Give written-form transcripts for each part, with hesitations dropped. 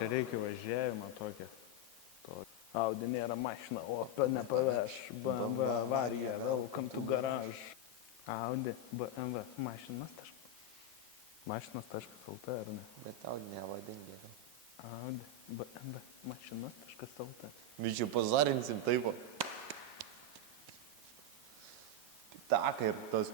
čia reikia važiavimą tokią. Audi nėra mašina, Opel nepaveš, BMW avarija, welcome to garage. Audi, BMW, mašinas.lt, ar ne? Bet Audi nevadingi. Audi, BMW, mašinas.lt. Bičių pazarinsim taip. Takai ir tas.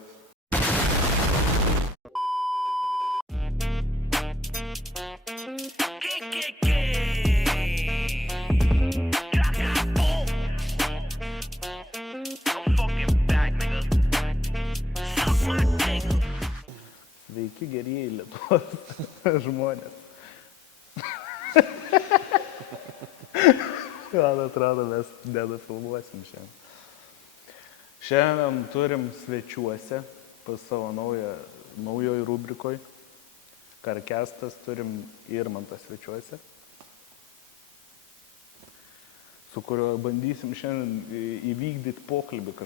Sveiki gerieji Lietuvos žmonės. Man atrodo, mes nebefilmuosim šiandien. Šiandien turim svečiuose pas savo naujoj rubrikoj. Karkestas turim Irmantą svečiuose, su kuriuo bandysim šiandien įvykdyti pokalbį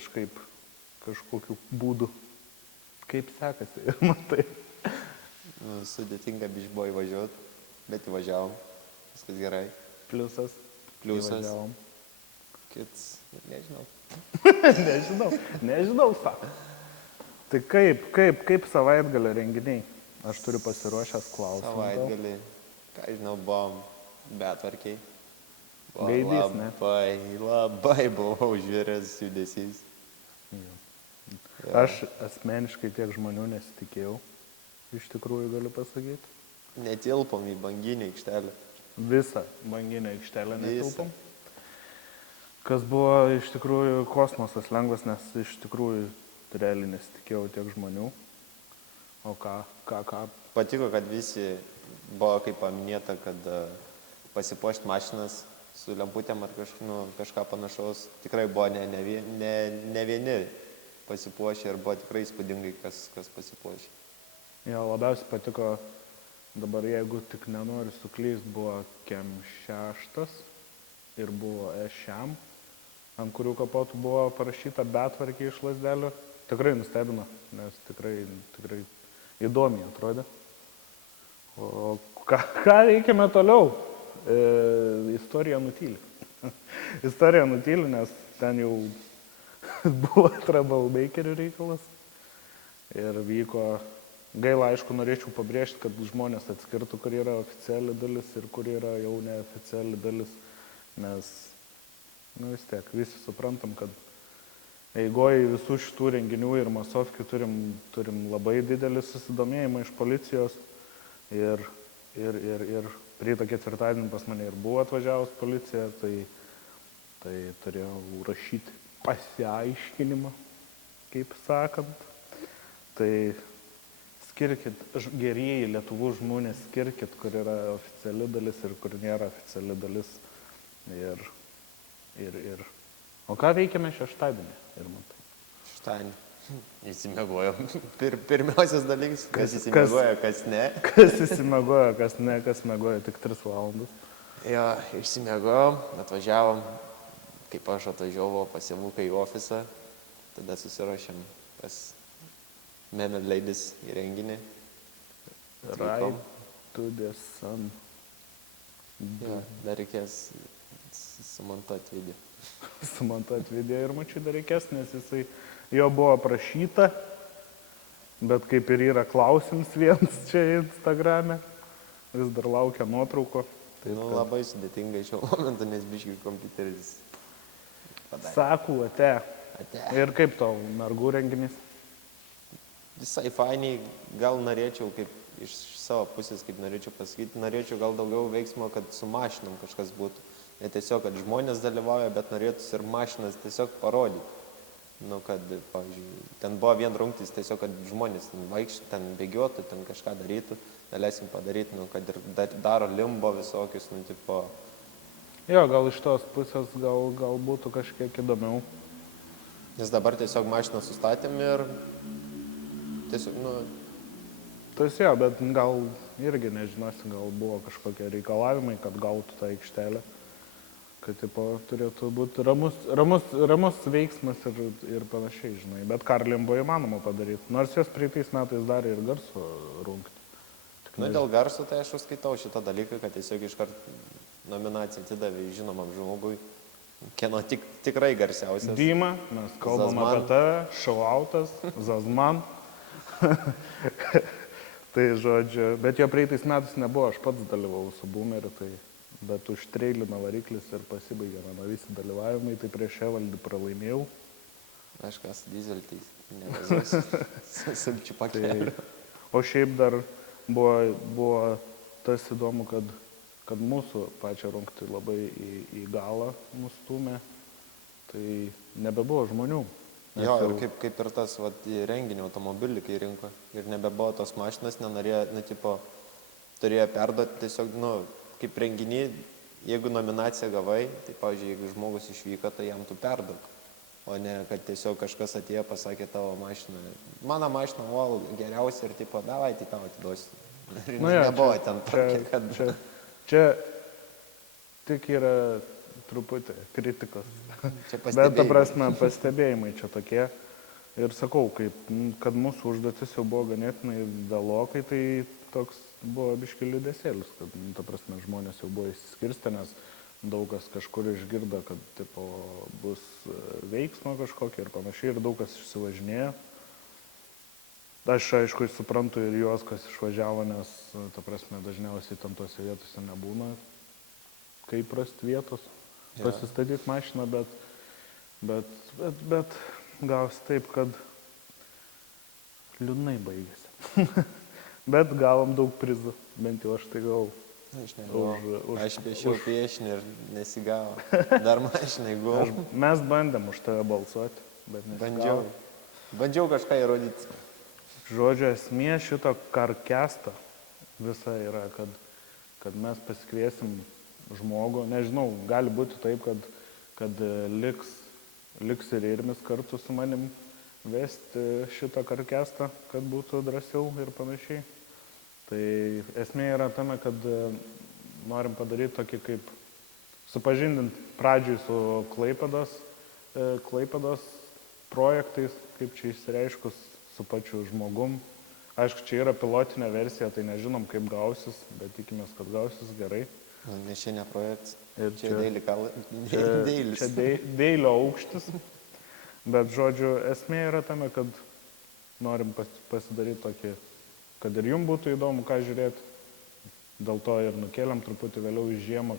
kažkokiu būdu. Kaip sekasi, Irmantai? Sudėtinga biškai buvo įvažiuoti, bet įvažiavom. Viskas gerai. Pliusas. Įvažiavom. Kits, nežinau. Nežinau, sako. Tai kaip savaitgalio renginiai? Aš turiu pasiruošęs klausimą. Savaitgalį, ką žinau, buvom betvarkiai. Gaidys, ne? Labai buvau žiūrės judesys. Aš asmeniškai tiek žmonių nesitikėjau, iš tikrųjų galiu pasakyti. Netilpom į banginį aikštelę. Visą banginę aikštelę netilpom. Kas buvo iš tikrųjų kosmosas lengvas, nes iš tikrųjų realiai nesitikėjau tiek žmonių. O ką? Patiko, kad visi buvo, kaip paminėta, kad pasipuošti mašinas su lemputėm ar kažką panašaus. Tikrai buvo ne vieni pasipuošė ir buvo tikrai įspūdingai, kas pasipuošė. Jo, labiausiai patiko, dabar jeigu tik nenoriu suklyst, buvo Kem 6 ir buvo Ešem, ant kurių kapotų buvo parašyta betvarkiai iš Lazdelių. Tikrai nustebino, nes tikrai įdomiai atrodė. O ką veikime toliau? Istorija nutyli. Istorija nutyli, nes ten jau buvo troublemaker reikalas ir vyko, gaila aišku, norėčiau pabrėžti, kad žmonės atskirtų, kur yra oficiali dalis ir kur yra jau neoficiali dalis, nes, vis tiek, visi suprantam, kad eigoje visų šitų renginių ir masovkių turim labai didelį susidomėjimą iš policijos ir praeitą ketvirtadienį pas mane ir buvo atvažiavus policija, tai turėjau rašyti pasiaiškinimą, kaip sakant. Tai skirkit, gerieji Lietuvos žmonės, skirkit, kur yra oficiali dalis ir kur nėra oficiali dalis. O ką veikiame šeštadienį, Irmantai? Šeštadienį. Įsimiegojo. Pirmiausias dalykas, kas įsimiegojo, kas ne. Kas įsimiegojo, kas ne, kas miegojo tik 3 valandas. Jo, išsimiegojom, atvažiavom. Kaip aš atvažiavau pasivukai į ofisą, tada susirašėm pas Men & Ladies į renginį. Ride to the sun. Ja, dar reikės sumontuoti video. Sumontuoti video ir mačiau dar reikės, nes jisai jo buvo aprašyta, bet kaip ir yra klausimas vienas čia Instagrame, vis dar laukia nuotrauko. Labai sudėtingai šio momento, nes biškai kompiuteris padarė. Sakų, ate. Ir kaip tau mergų renginys? Visai fainiai, gal norėčiau, kaip iš savo pusės, kaip norėčiau pasakyti, norėčiau gal daugiau veiksmo, kad su mašinom kažkas būtų. Ne tiesiog, kad žmonės dalyvauja, bet norėtųsi ir mašinas tiesiog parodyti. Kad, pavyzdžiui, ten buvo vien rungtys, tiesiog, kad žmonės vaikščių, ten bėgiotų, ten kažką darytų, neleisim padaryti, kad ir daro limbo visokius, Jo, gal iš tos pusės gal būtų kažkiek įdomiau. Nes dabar tiesiog mašiną sustatėm ir tiesiog, Tas jo, bet gal irgi nežinosi, gal buvo kažkokie reikalavimai, kad gautų tą aikštelę. Kad turėtų būti ramus veiksmas ir panašiai, žinai. Bet Karlim buvo įmanoma padaryti. Nors jos praeitais metais darė ir garso rungtį. Tik Nu, dėl garso tai aš skaitau šitą dalyką, kad tiesiog iškart nominaciją atidavė žinomam žmogui, kieno tikrai garsiausias. Dima, mes kalbam Zazman. apie tave, Šauautas, Zazman. Tai žodžiu, bet jo praeitais metais nebuvo, aš pats dalyvau su Boomeriu, tai, bet užtreilino variklis ir pasibaigė mano visi dalyvavimai, tai prieš Evaldį pralaimėjau. Kažkas dizeltys, nevezos, sulčių pakeliu. O šiaip dar buvo tas įdomu, kad mūsų pačią rungtį labai į galą nustūmė, tai nebebuvo žmonių. Jo, ir kaip ir tas renginio automobilį, kai rinko, ir nebebuvo tos mašinas, nenorėjo, turėjo perduoti tiesiog, kaip renginį, jeigu nominaciją gavai, tai, pavyzdžiui, jeigu žmogus išvyko, tai jam tu perduok. O ne, kad tiesiog kažkas atėjo, pasakė tavo mašiną. Mano mašina, geriausia ir tipo, davai, tai tau atiduosiu. Nebuvo ten tokia, kad... Čia tik yra truputį kritikos. Bet ta prasme, pastebėjimai čia tokie. Ir sakau, kad mūsų užduotis jau buvo ganėtinai vėlokai, tai toks buvo biški liūdesėlis, kad, ta prasme, žmonės jau buvo įsiskirstę, nes daug kas kažkur išgirdo, kad tipo, bus veiksmo kažkokia ir panašiai, ir daug kas išsivažinėjo. Aš, aišku, suprantu ir juos, kas išvažiavo, nes, ta prasme, dažniausiai tam tose vietose nebūna kaip rasti vietos, pasistatyti mašiną, bet gausi taip, kad liūdnai baigėsi. Bet gavom daug prizų, bent jau aš tai gavau. Aš nežinau, aš piešiau piešinį ir nesigavo. Dar mašinai gavau. Mes bandėm už tave balsuoti, bet nesigavo. Bandžiau kažką įrodyti. Žodžio esmė šito karkesto visa yra, kad mes pasikviesim žmogų. Nežinau, gali būti taip, kad liks ir Irmis kartu su manim vesti šitą karkestą, kad būtų drąsiau ir panašiai. Tai esmė yra tame, kad norim padaryti tokį kaip supažindinti pradžiui su Klaipėdos projektais, kaip čia išsireiškus su pačiu žmogum. Aišku, čia yra pilotinė versija, tai nežinom, kaip gausis, bet tikimės, kad gausis gerai. Nes čia ne projektas, čia deilis. Čia deilio aukštis, bet žodžiu, esmė yra tame, kad norim pasidaryti tokį, kad ir jums būtų įdomu, ką žiūrėti. Dėl to ir nukėlėm truputį vėliau į žiemą,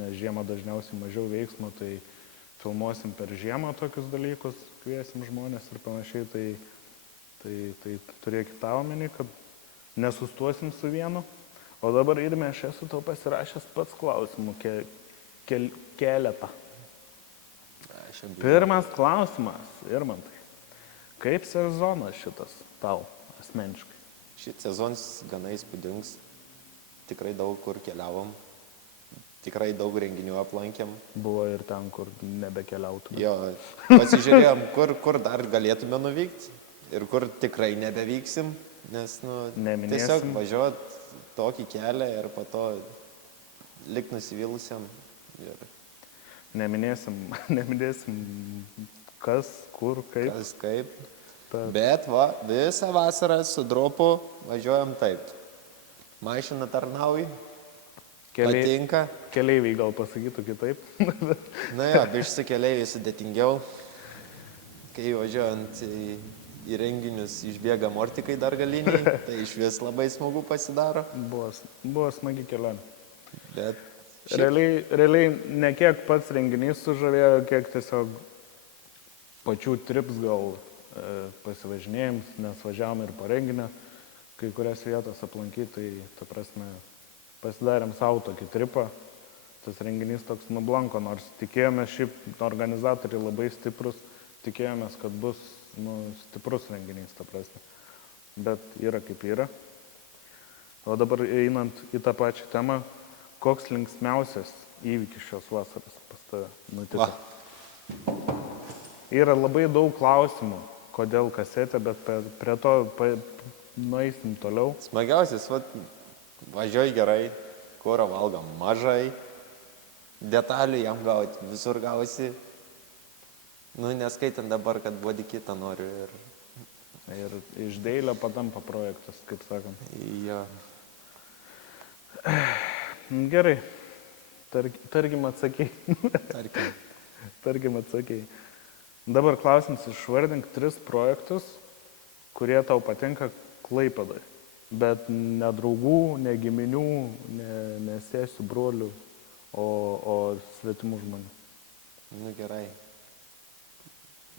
nes žiemą dažniausiai mažiau veiksmo, tai filmuosim per žiemą tokius dalykus, kviesim žmonės ir panašiai, tai turėkit tą omeny, kad nesustosim su vienu. O dabar Irmė, aš esu tau pasirašęs pats klausimų keletą. Pirmas klausimas, Irmantai, kaip sezonas šitas tau asmeniškai? Šit sezonas gana įspūdingas, tikrai daug kur keliavom, tikrai daug renginių aplankėm. Buvo ir ten, kur nebekeliautume. Jo, pasižiūrėjom, kur dar galėtume nuvykti ir kur tikrai nebevyksim, nes tiesiog važiuot tokį kelią ir po to lik nusivylusiam. Ir... Neminėsim kas, kur, kaip. Kas kaip. Bet visą vasarą su dropu važiuojam taip. Mašina tarnauji, patinka. Keleiviai gal pasakytų kitaip. Biški keleiviai sudėtingiau. Kai važiuojant į renginius išbėga mortikai dar galiniai, tai iš vis labai smagu pasidaro. Buvo smagi kelionė. Bet realiai ne kiek pats renginys sužavėjo, kiek tiesiog pačių trips gal pasivažinėjams, nes važiavom ir po renginio, kai kurias vietas aplankyti, tai ta prasme pasidarėm savo tokį tripą. Tas renginys toks nublanko, nors tikėjomės, šiaip organizatoriai labai stiprus, tikėjomės, kad bus stiprus renginys, ta prasme. Bet yra kaip yra. O dabar einant į tą pačią temą, koks linksmiausias įvykis šios vasaros pas tave nutiko? Yra labai daug klausimų, kodėl kasetė, bet prie to nueisim toliau. Smagiausias, važiuoji gerai, kurą valgom mažai, detalių jam gauti, visur gausi. Neskaitant dabar, kad body kitą noriu. Ir iš deilio patampa projektas, kaip sakant. Jo. Gerai. Tarkim atsakei. Tarkim. Tarkim atsakei. Dabar klausimas, išvardink 3 projektus, kurie tau patinka Klaipėdai. Bet ne draugų, ne giminių, ne sesių, brolių, o svetimų žmonių. Nu gerai.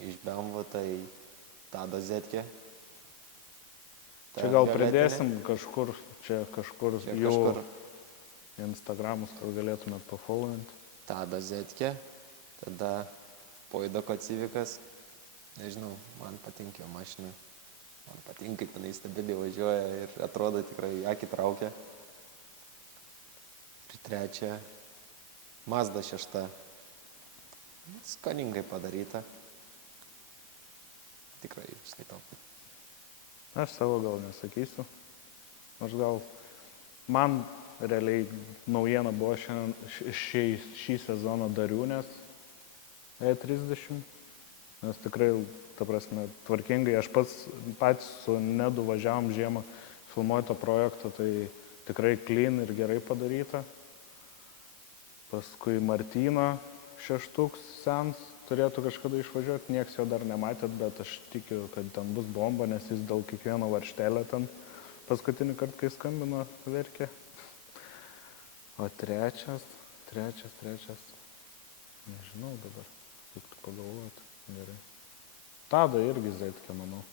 Iš Bemvo tai Tadas Zetkė. Čia gal pridėsim kažkur, čia kažkur jau kažkur. Instagramus, kad galėtumėt pafollowinti. Tadas Zetkė. Tada Poidoko Civikas. Nežinau, man patinka jo mašina. Man patinka, kaip jinai stabiliai važiuoja ir atrodo tikrai akį traukia. Ir trečia, Mazda 6. Skoningai padaryta. Tikrai skaitau. Aš savo gal nesakysiu. Aš gal, man realiai naujiena buvo šį sezoną Dariūnės E30. Nes tikrai, ta prasme, tvarkingai, aš pats su Nedu važiavom žiemą filmuoti to projektą, tai tikrai clean ir gerai padaryta. Paskui Martyno 6 sens turėtų kažkada išvažiuoti, nieks jo dar nematėt, bet aš tikiu, kad ten bus bomba, nes jis dėl kiekvieno varštelio ten paskutinį kartą, kai skambino, verkė. O trečias, nežinau dabar, kaip tu pagalvoti. Gerai. Tada irgi Zetkė, manau.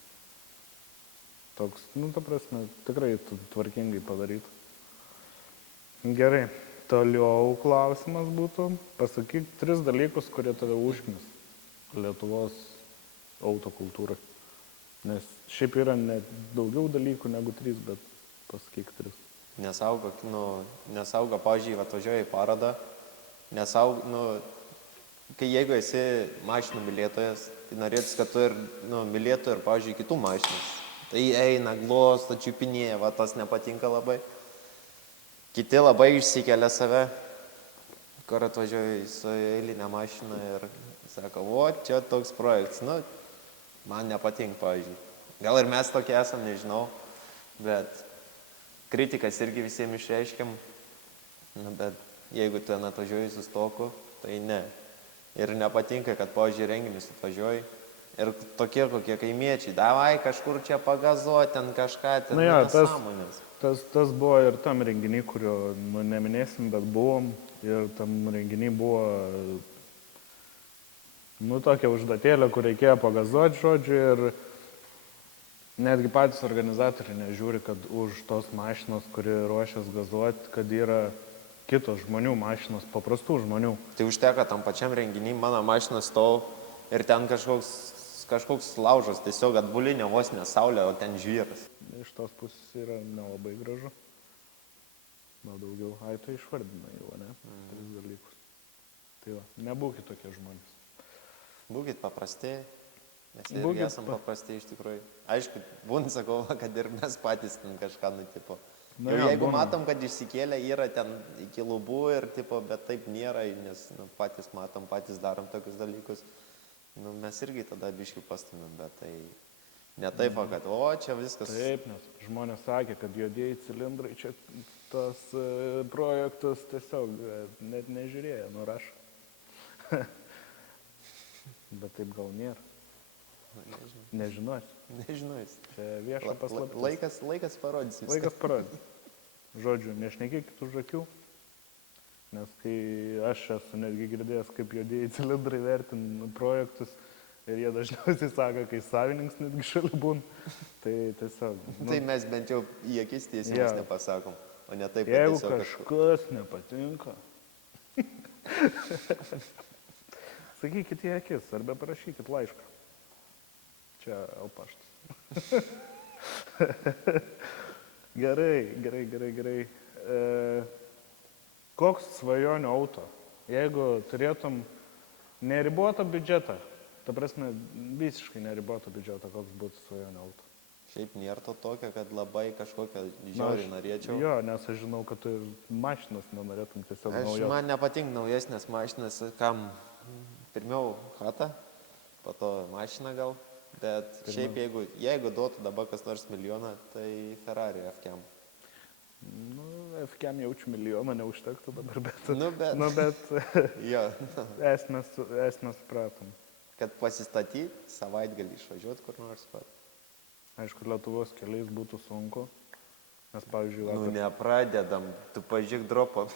Toks, ta prasme, tikrai tvarkingai padaryta. Gerai, toliau klausimas būtų, pasakyk 3 dalykus, kurie tave užknis Lietuvos autokultūrai. Nes šiaip yra net daugiau dalykų negu 3, bet pasakyk 3. Nesauga, pavyzdžiui, atvažiuoja į parodą, kai jeigu esi mašinų mylėtojas, tai norėtis, kad tu ir mylėtų ir, pavyzdžiui, kitų mašinas. Tai eina, glosto, čiupinėja, va tas nepatinka labai. Kiti labai išsikelia save, kur atvažiuoja su eilinė mašina ir sako, o čia toks projektas, man nepatinka, pavyzdžiui. Gal ir mes tokie esam, nežinau, bet kritikas irgi visiems išreiškiam, bet jeigu ten atvažiuoji su stoku, tai ne. Ir nepatinka, kad, pavyzdžiui, renginius atvažiuoji ir tokie kokie kaimiečiai, davai kažkur čia pagazuoti, ten kažką, ten nesąmonės. Tas buvo ir tam renginį, kurio neminėsim, bet buvom ir tam renginį buvo tokia užduotėlė, kur reikėjo pagazuoti, žodžiu, ir netgi patys organizatoriai nežiūri, kad už tos mašinos, kuri ruošias gazuoti, kad yra kitos žmonių mašinos, paprastų žmonių. Tai užteka tam pačiam renginį, mano mašina stov ir ten kažkoks laužas, tiesiog atbulinė vos ne saulė, o ten žvyras. Iš tos pusės yra nelabai gražu. Gal daugiau, tu išvardinai jau, ne? 3 dalykus. Tai va, nebūkit tokie žmonės. Būkit paprasti, mes irgi esam paprasti iš tikrųjų. Aišku, būna, sakau, kad ir mes patys ten kažką nutipo. Jeigu matom, kad išsikėlė, yra ten iki lubų ir tipo, bet taip nėra, nes patys matom, patys darom tokius dalykus. Mes irgi tada biškį pastumėm, bet tai ne taip, kad čia viskas. Taip, nes žmonės sakė, kad juodieji cilindrai čia tas projektus tiesiog net nežiūrėjo, nurašo. Bet taip gal nėra. Nežinosi. Čia vieša paslaptis. Laikas parodys viską. Laikas parodys. Žodžiu, nešnekėkit už akių, nes kai aš esu netgi girdėjęs, kaip juodieji cilindrai vertina projektus ir jie dažniausiai sako, kai savininkas netgi šalia būna, tai tiesiog. Tai mes bent jau į akis tiesiai mes nepasakom, o ne taip, jeigu kažkas nepatinka, sakykit į akis arba parašykit laišką. Čia L-paštas. Gerai. Koks svajonių auto? Jeigu turėtum neribotą biudžetą, ta prasme, visiškai neribotą biudžetą, koks būtų svajonių auto? Šiaip nėra to tokio, kad labai kažkokią žiaurį norėčiau. Jo, nes aš žinau, kad tu ir mašinas nenorėtum tiesiog naujos. Man nepatinka naujesnės mašinas, kam pirmiau chata, po to mašina gal. Bet šiaip jeigu duotų dabar kas nors milijoną, tai Ferrari F-Cam. FKM jaučiu milijoną neužtektų dabar, bet... Bet jo, esmę supratom. kad pasistatyti, savaitgalį išvažiuoti kur nors pat. Aišku, Lietuvos keliais būtų sunku, nes, pavyzdžiui, vakar... Nepradedam, tu pažiūrėk dropą.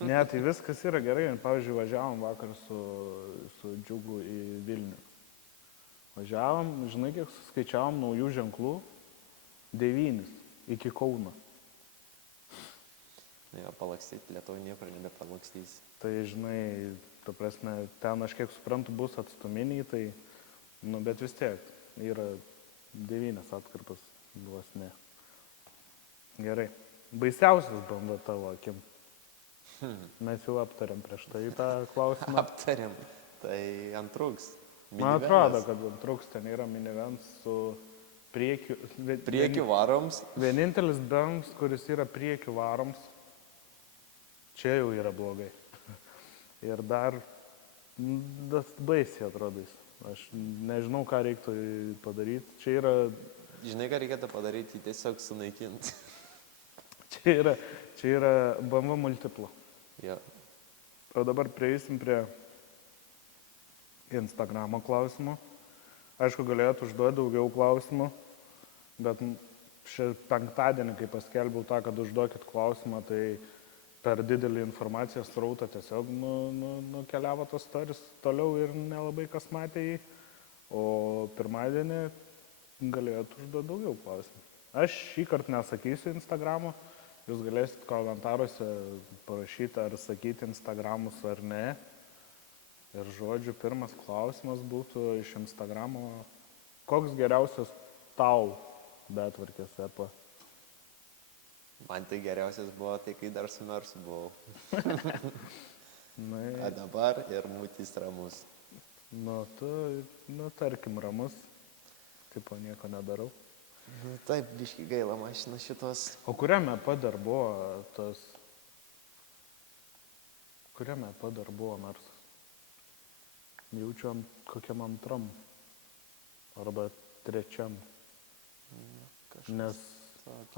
Ne, tai viskas yra gerai. Pavyzdžiui, važiavom vakar su Džiugu į Vilnių. Važiavom, žinai, kiek suskaičiavom naujų ženklų? 9 iki Kauno. Jo, palakstyti, Lietuvai niekur nebepalakstys. Tai, žinai, ta prasme, ten aš kiek suprantu bus atstuminiai, tai, bet vis tiek yra 9 atkarpas vos ne. Gerai. Baisiausias banda tavo akim. Mes jau aptarėm prieš tai tą klausimą. Aptarėm. Tai antruks. Man atrodo, kad antruks ten yra minivens su priekiu. Priekiu varoms. Vienintelis bens, kuris yra priekiu varoms, čia jau yra blogai. Ir dar baisiai atrodys. Aš nežinau, ką reiktų padaryti. Čia yra... Žinai, ką reikėtų padaryti, tiesiog sunaikinti. Čia yra BMW multiplo. Jo. O dabar prieisim prie Instagramo klausimų. Aišku, galėtų užduoti daugiau klausimų, bet šią penktadienį, kai paskelbiau tą, kad užduokit klausimą, tai per didelį informacijos srautą tiesiog nukeliavo tos stories toliau ir nelabai kas matė jį. O pirmadienį galėtų užduoti daugiau klausimų. Aš šį kartą nesakysiu Instagramo, jūs galėsit komentaruose parašyti, ar sakyti Instagramus ar ne. Ir žodžiu, pirmas klausimas būtų iš Instagramo, koks geriausias tau betvarkės epa? Man tai geriausias buvo tai, kai dar su Mersu buvau. Na, O dabar ir mūtys ramus. Tarkim, ramus, tipo nieko nedarau. Taip, biški gaila mašina šitos. O kuriame dar buvo tas... Kuriame dar buvo Mersas? Jaučiu kokiam antram arba trečiam. Nes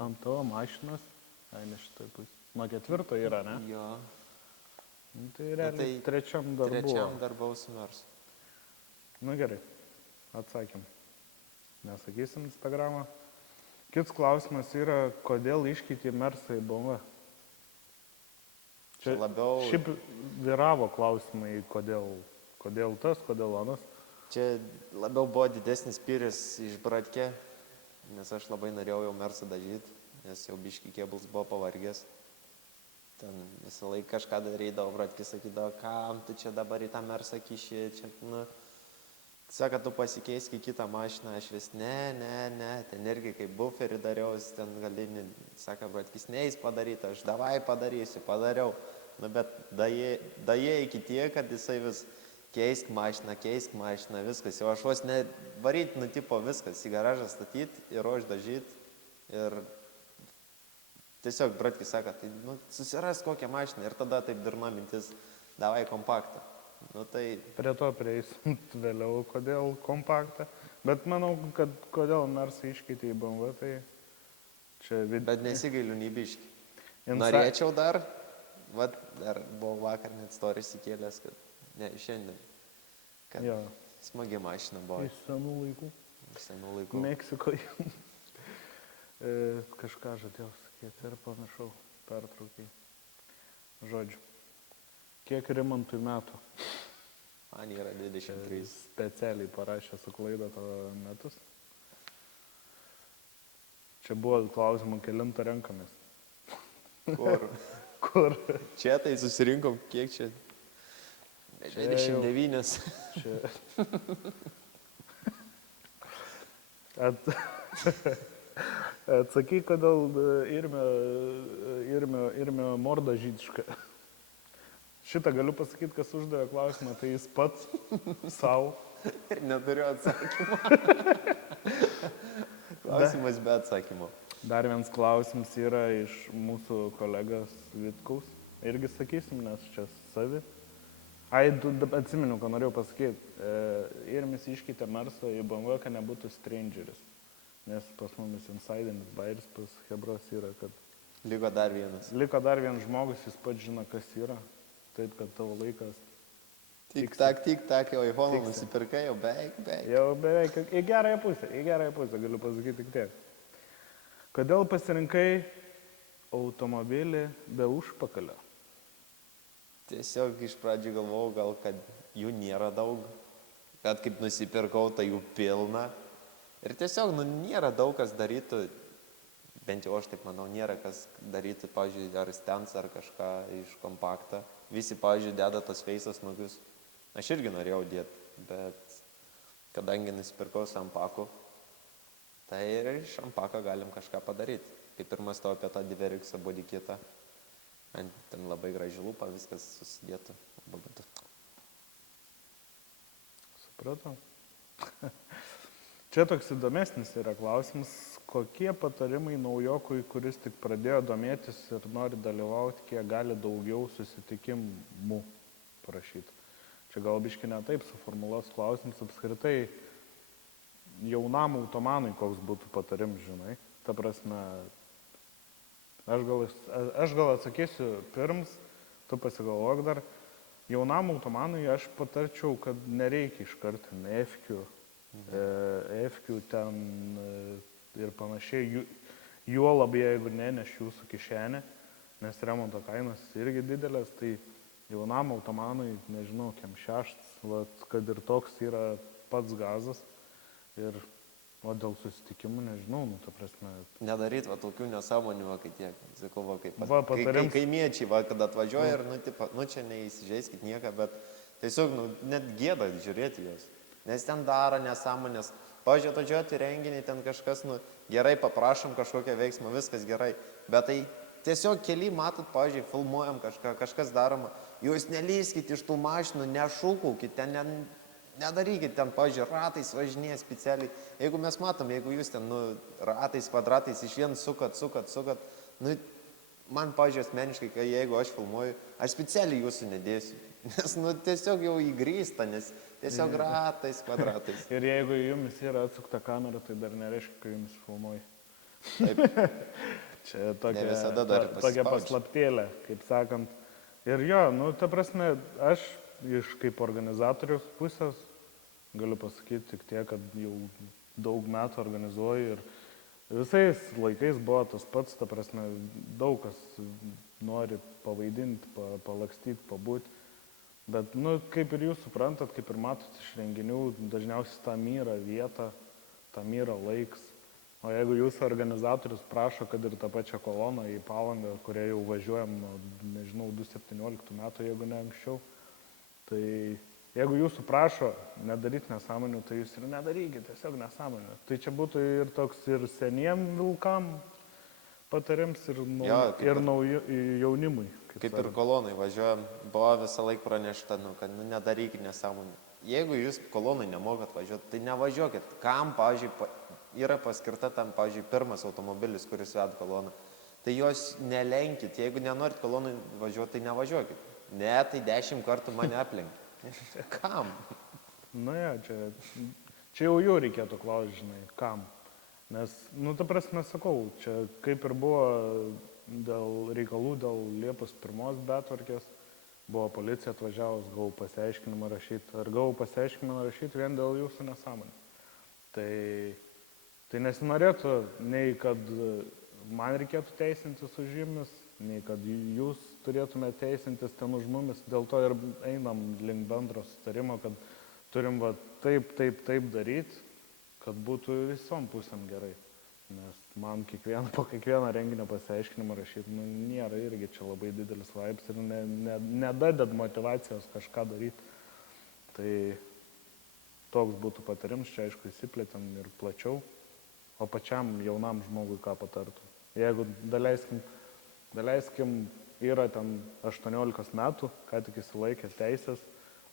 ant tavo mašinos, ne šitai pusė. Nuo 4 yra, ne? Jo. Tai realiai trečiam dar buvo. Trečiam dar buvau su Mersu. Na gerai, atsakym. Nesakysim Instagramą. Kits klausimas yra, kodėl iškeitė Mersą į BMW? Čia labiau... Šiaip vyravo klausimai, kodėl tas, kodėl anas. Čia labiau buvo didesnis pyris iš Bratke, nes aš labai norėjau jau Mersą dažyti, nes jau biški kėbuls buvo pavargęs. Ten visą laiką kažką darydavo, Bratke sakydavo, kam tu čia dabar į tą Mersą kiši, čia, sako, tu pasikeisk į kitą mašiną, aš vis, ne, ten irgi kaip buferį dariaus, ten galinį, sako, Bratkis, neįs padaryti, aš davai padarysiu, padariau. Bet daje iki tiek, kad jisai vis keisk mašiną, viskas, jau aš vos nevaryt, tipo viskas, į garažą statyti ir aš dažyti. Ir tiesiog Bratkis sako, tai susiras kokią mašiną ir tada taip durna mintis, davai kompaktą. Tai... Prie to prieisim vėliau, kodėl kompaktą. Bet manau, kad kodėl Mersą iškeitė į BMW, tai čia... Bet nesigailiu nei biški. Norėčiau dar buvau vakar net stories įkėlęs, kad ne, šiandien, kad smagi mašina buvo. Iš senų laikų. Meksikoje. Kažką žadėjau sakyti ir pamiršau, pertraukiai. Žodžiu. Kiek Rimantui metų? Man yra 23. Specialiai parašė su klaida tavo metus. Čia buvo klausimų, kelintą renkamės. Kur? Čia tai susirinkom, kiek čia? 29. Čia... Atsakyk, kodėl Irmio morda žydiška. Šitą galiu pasakyti, kas uždavė klausimą, tai jis pats savo. Ir neturiu atsakymo. Klausimas be atsakymo. Dar vienas klausimas yra iš mūsų kolegas Vitkaus. Irgi sakysim, nes čia savi. Atsimenu, ką norėjau pasakyti. Irmis iškeitė Mersą į BMW, kad nebūtų Strangeris. Nes pas mumis insaidinis bairis pas Hebros yra, kad Liko dar vienas. Liko dar vienas žmogus, jis pats žino, kas yra. Taip, kad tavo laikas Tik tak, jau iPhone nusipirkai, jau beveik. jau beveik į gerąją pusę, galiu pasakyti tik tiek. Kodėl pasirinkai automobilį be užpakalio? Tiesiog iš pradžių galvojau, gal kad jų nėra daug, kad kaip nusipirkau, tai jų pilna. Ir tiesiog, nėra daug kas darytų, bent jau aš taip manau, nėra kas darytų, pavyzdžiui, ar stens, ar kažką iš kompaktą. Visi, pavyzdžiui, deda tos feisas nugius. Aš irgi norėjau dėti, bet kadangi nusipirkau Sampaku, tai ir iš Sampako galim kažką padaryti. Kaip pirmas tavo apie tą Diverixą body kitą. Ten labai graži lūpa, viskas susidėtų. Supratau. Čia toks įdomesnis yra klausimas, kokie patarimai naujokui, kuris tik pradėjo domėtis ir nori dalyvauti, kiek gali daugiau susitikimų prašyti. Čia gal biški ne taip suformuluos klausimas, apskritai jaunam automanui koks būtų patarimas, žinai. Ta prasme, aš gal atsakysiu pirms, tu pasigalvok dar. Jaunam automanui aš patarčiau, kad nereikia iškart EFQ ten ir panašiai. Juo labai, jeigu neneš jūsų kišenė, nes remonto kainos irgi didelės, tai jaunam automanui, nežinau, kem šeštas, kad ir toks yra pats gazas. O dėl susitikimų, nežinau, ta prasme. Nedaryt tokių nesąmonių, kai tiek, sakau, patarims... kaimiečiai, kad atvažiuoja ir, čia neįsižeiskit nieką, bet tiesiog, net gėda žiūrėti juos. Nes ten daro nesąmonės. Pavyzdžiui, atvažiuoti renginį, ten kažkas, gerai, paprašom kažkokią veiksmą, viskas gerai. Bet tai tiesiog keli matot, pavyzdžiui, filmuojam kažkas daroma. Jūs nelyskit iš tų mašinų, nešūkaukit, ten nedarykit, ten, pavyzdžiui, ratais važinėja specialiai. Jeigu mes matom, jeigu jūs ten, ratais, kvadratais iš vien sukat, man, pavyzdžiui, asmeniškai, jeigu aš filmuoju, aš specialiai jūsų nedėsiu. Nes, tiesiog jau įgrįsta, nes tiesiog ratais, kvadratais. Ir jeigu jums yra atsukta kamera, tai dar nereiškia, kad jums filmuoji. Taip. Čia tokia paslaptėlė, kaip sakant. Ir jo, ta prasme, aš iš kaip organizatorius pusės galiu pasakyti tik tiek, kad jau daug metų organizuoju ir visais laikais buvo tas pats, ta prasme, daug kas nori pavaidinti, palakstyti, pabūti. Bet, kaip ir jūs suprantat, kaip ir matot iš renginių, dažniausiai tam yra vieta, tam yra laiks. O jeigu jūsų organizatorius prašo, kad ir tą pačią koloną į Palangą, kurią jau važiuojam, nežinau, 2017 metų, jeigu ne anksčiau, tai jeigu jūsų prašo nedaryti nesąmonių, tai jūs ir nedarykite, tiesiog nesąmonių. Tai čia būtų ir toks ir seniem vilkam patarims, ir jaunimui. Kaip ir kolonai važiuojam, buvo visą laiką pranešta, kad nedarykit nesąmonių. Jeigu jūs kolonai nemokat važiuoti, tai nevažiuokit. Kam, pavyzdžiui, yra paskirta tam, pavyzdžiui, pirmas automobilis, kuris veda koloną. Tai jos nelenkit. Jeigu nenorit kolonai važiuoti, tai nevažiuokit. Ne, tai 10 kartų mane aplenkit. Kam? Čia jau jų reikėtų klausti, žinai, kam. Nes, ta prasme, sakau, čia kaip ir buvo dėl reikalų, dėl Liepos 1 betvarkės, buvo policija atvažiavus, gavau pasiaiškinimą rašyti. Ar gavau pasiaiškinimą rašyti vien dėl jūsų nesąmonių. Tai nesinorėtų nei, kad man reikėtų teisintis už jumis, nei, kad jūs turėtumėte teisintis ten už mumis. Dėl to ir einam link bendro sutarimo, kad turim taip daryti, kad būtų visom pusėm gerai. Nes man po kiekvieno renginio pasiaiškinimą rašyti, nėra irgi čia labai didelis vibes ir nedaded motivacijos kažką daryti. Tai toks būtų patarims, čia aišku įsiplėtėm ir plačiau, o pačiam jaunam žmogui ką patartų. Jeigu daleiskim, yra ten 18 metų, ką tik įsilaikė teisės,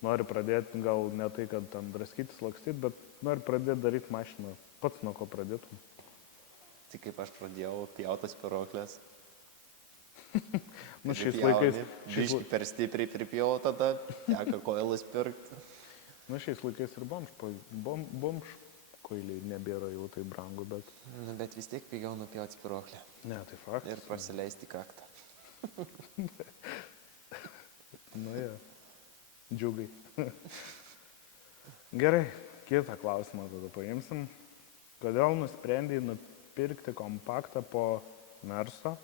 nori pradėti gal ne tai, kad ten draskytis, lakstyti, bet nori pradėti daryti mašiną. Pats nuo ko pradėtum? Tai kaip aš pradėjau pjautas piroklės. Šiais laikais... Biški per stipriai pripjau tada, teka koilus pirkti. Šiais laikais ir bomž kvailiai, nebėra jau tai brangu, bet... Nu, bet vis tiek pigiau nupjauti spiruoklę Ne, tai faktas. ir prasileisti kaktą. Nu, jo. Džiugai. Gerai, kitą klausimą tada paimsim. Kodėl nusprendėjai nupirkti kompaktą po Merso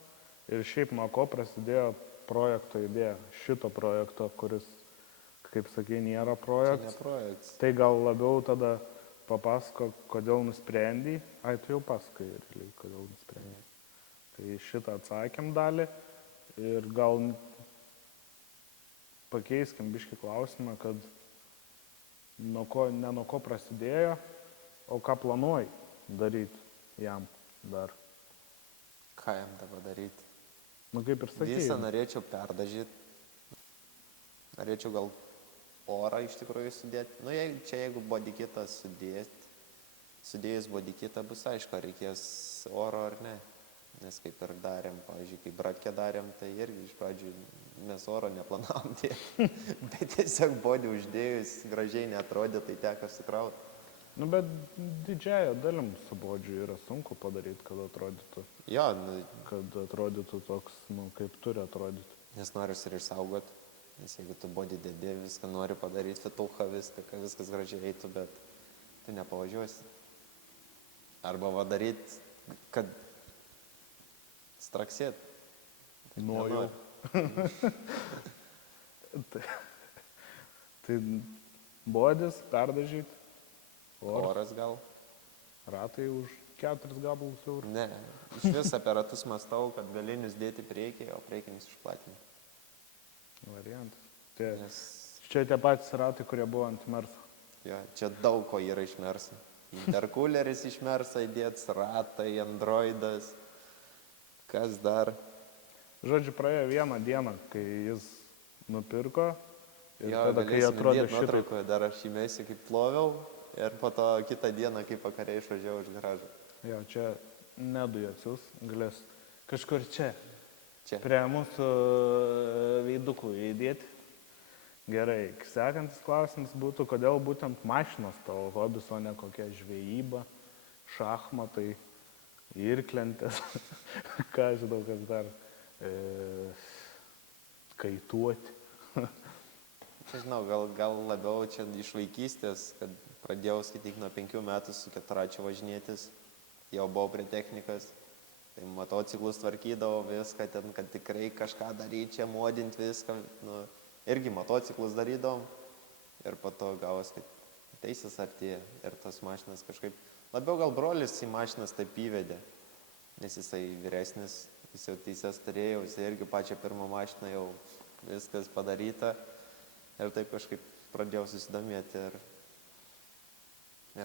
ir šiaip nuo ko prasidėjo projekto idėja, šito projekto, kuris, kaip sakė, nėra Tai projektas. ne projektas. Tai gal labiau tada papasako, kodėl nusprendėjai. Ai, tu jau pasakai, realiai, kodėl nusprendėjai. Tai šitą atsakėm dalį ir gal pakeiskim biškį klausimą, kad ne nuo ko prasidėjo, o ką planuoji daryti jam dar. Ką jam dabar daryti? Nu kaip ir sakei. Visą norėčiau perdažyti. Norėčiau gal orą iš tikrųjų sudėti. Nu, jeigu bodykitą sudėjus bodykitą bus aišku, ar reikės oro ar ne. Nes kaip ir darėm, pavyzdžiui, kai Bratkę darėm, tai irgi iš pradžių mes oro neplanavom dėti. Bet tiesiog bodį uždėjus gražiai netrodė, tai teko sukrauti. Nu, bet didžiąją dalim su bodžiu yra sunku padaryti, kad atrodytų. Jo, nu, Kad atrodytų toks, nu, kaip turi atrodyti. nes noriu ir išsaugoti. Nes jeigu tu bodį dėdė, viską nori padaryti, fituchą, viską, kad viskas gražiai eitų, bet tu nepavažiuosi. Arba va daryti, kad straksėt. Nuo jau. Tai bodis, perdažyti, Oras gal? ratai už 4 gabalus eurų. Ne. Iš vis apie ratus mąstau, kad galinius dėti priekį, o priekinius išplatinti. Variantas. Tai Nes čia tie patys ratai, kurie buvo ant Merso. jo, čia daug ko yra iš Merso. Interkuleris iš Merso įdėts, ratai, androidas. Kas dar? Žodžiu, praėjo vieną dieną, kai jis nupirko ir Jo, tada, kai galėsim atrodė įdėt šitaip. nuotraukoje, dar aš įmėsiu, kaip ploviau ir po to kitą dieną, kaip vakare išvažiavau iš garažo. Jo, čia nedujų atsius, galės kažkur čia, Čia. prie mūsų veidukų įdėti. Gerai, sekantis klausimas būtų, kodėl būtent mašinos tavo hobis, o ne kokia žvejyba, šachmatai, irklentės, ką žinau, kas dar, kaituoti. Čia žinau, gal labiau čia iš vaikystės, kad pradėjau skaityti nuo 5 metų su keturračiu važinėtis, jau buvau prie technikas, tai motociklus tvarkydavau viską ten, kad tikrai kažką daryti čia, modinti viską, nu, irgi motociklus darydavom ir po to gavos, kad teisės artėja ir tos mašinas kažkaip, labiau gal brolis į mašinas taip įvedė, nes jisai vyresnis, jis jau teisės turėjo, jisai irgi pačią pirmą mašiną jau viskas padaryta ir taip kažkaip pradėjau susidomėti ir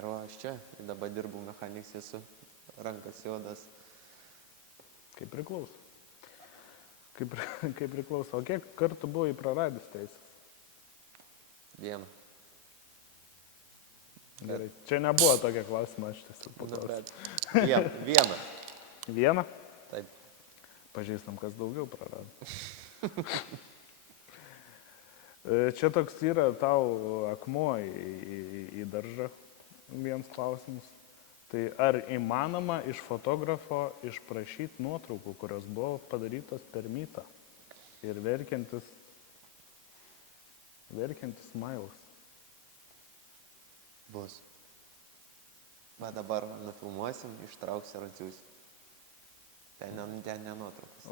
va, aš čia, ir dabar dirbu mechaniks, esu rankas juodas. Kaip priklauso. Kaip priklauso. O kiek kartų buvai praradęs teisės? Vieną. Gerai. Čia nebuvo tokia klausimą, aš tiesiog Nu, paklausiu. bet vieną. Vieną? Taip. Pažįstam, kas daugiau prarado. Čia toks yra tau akmuo į daržą, vienas klausimas. Tai ar įmanoma iš fotografo išprašyti nuotraukų, kurios buvo padarytos per mytą ir verkiantis smailas? Bus. Va dabar nufilmuosim, ištrauksiu ir atsiųsiu. Ten nenuotraukas.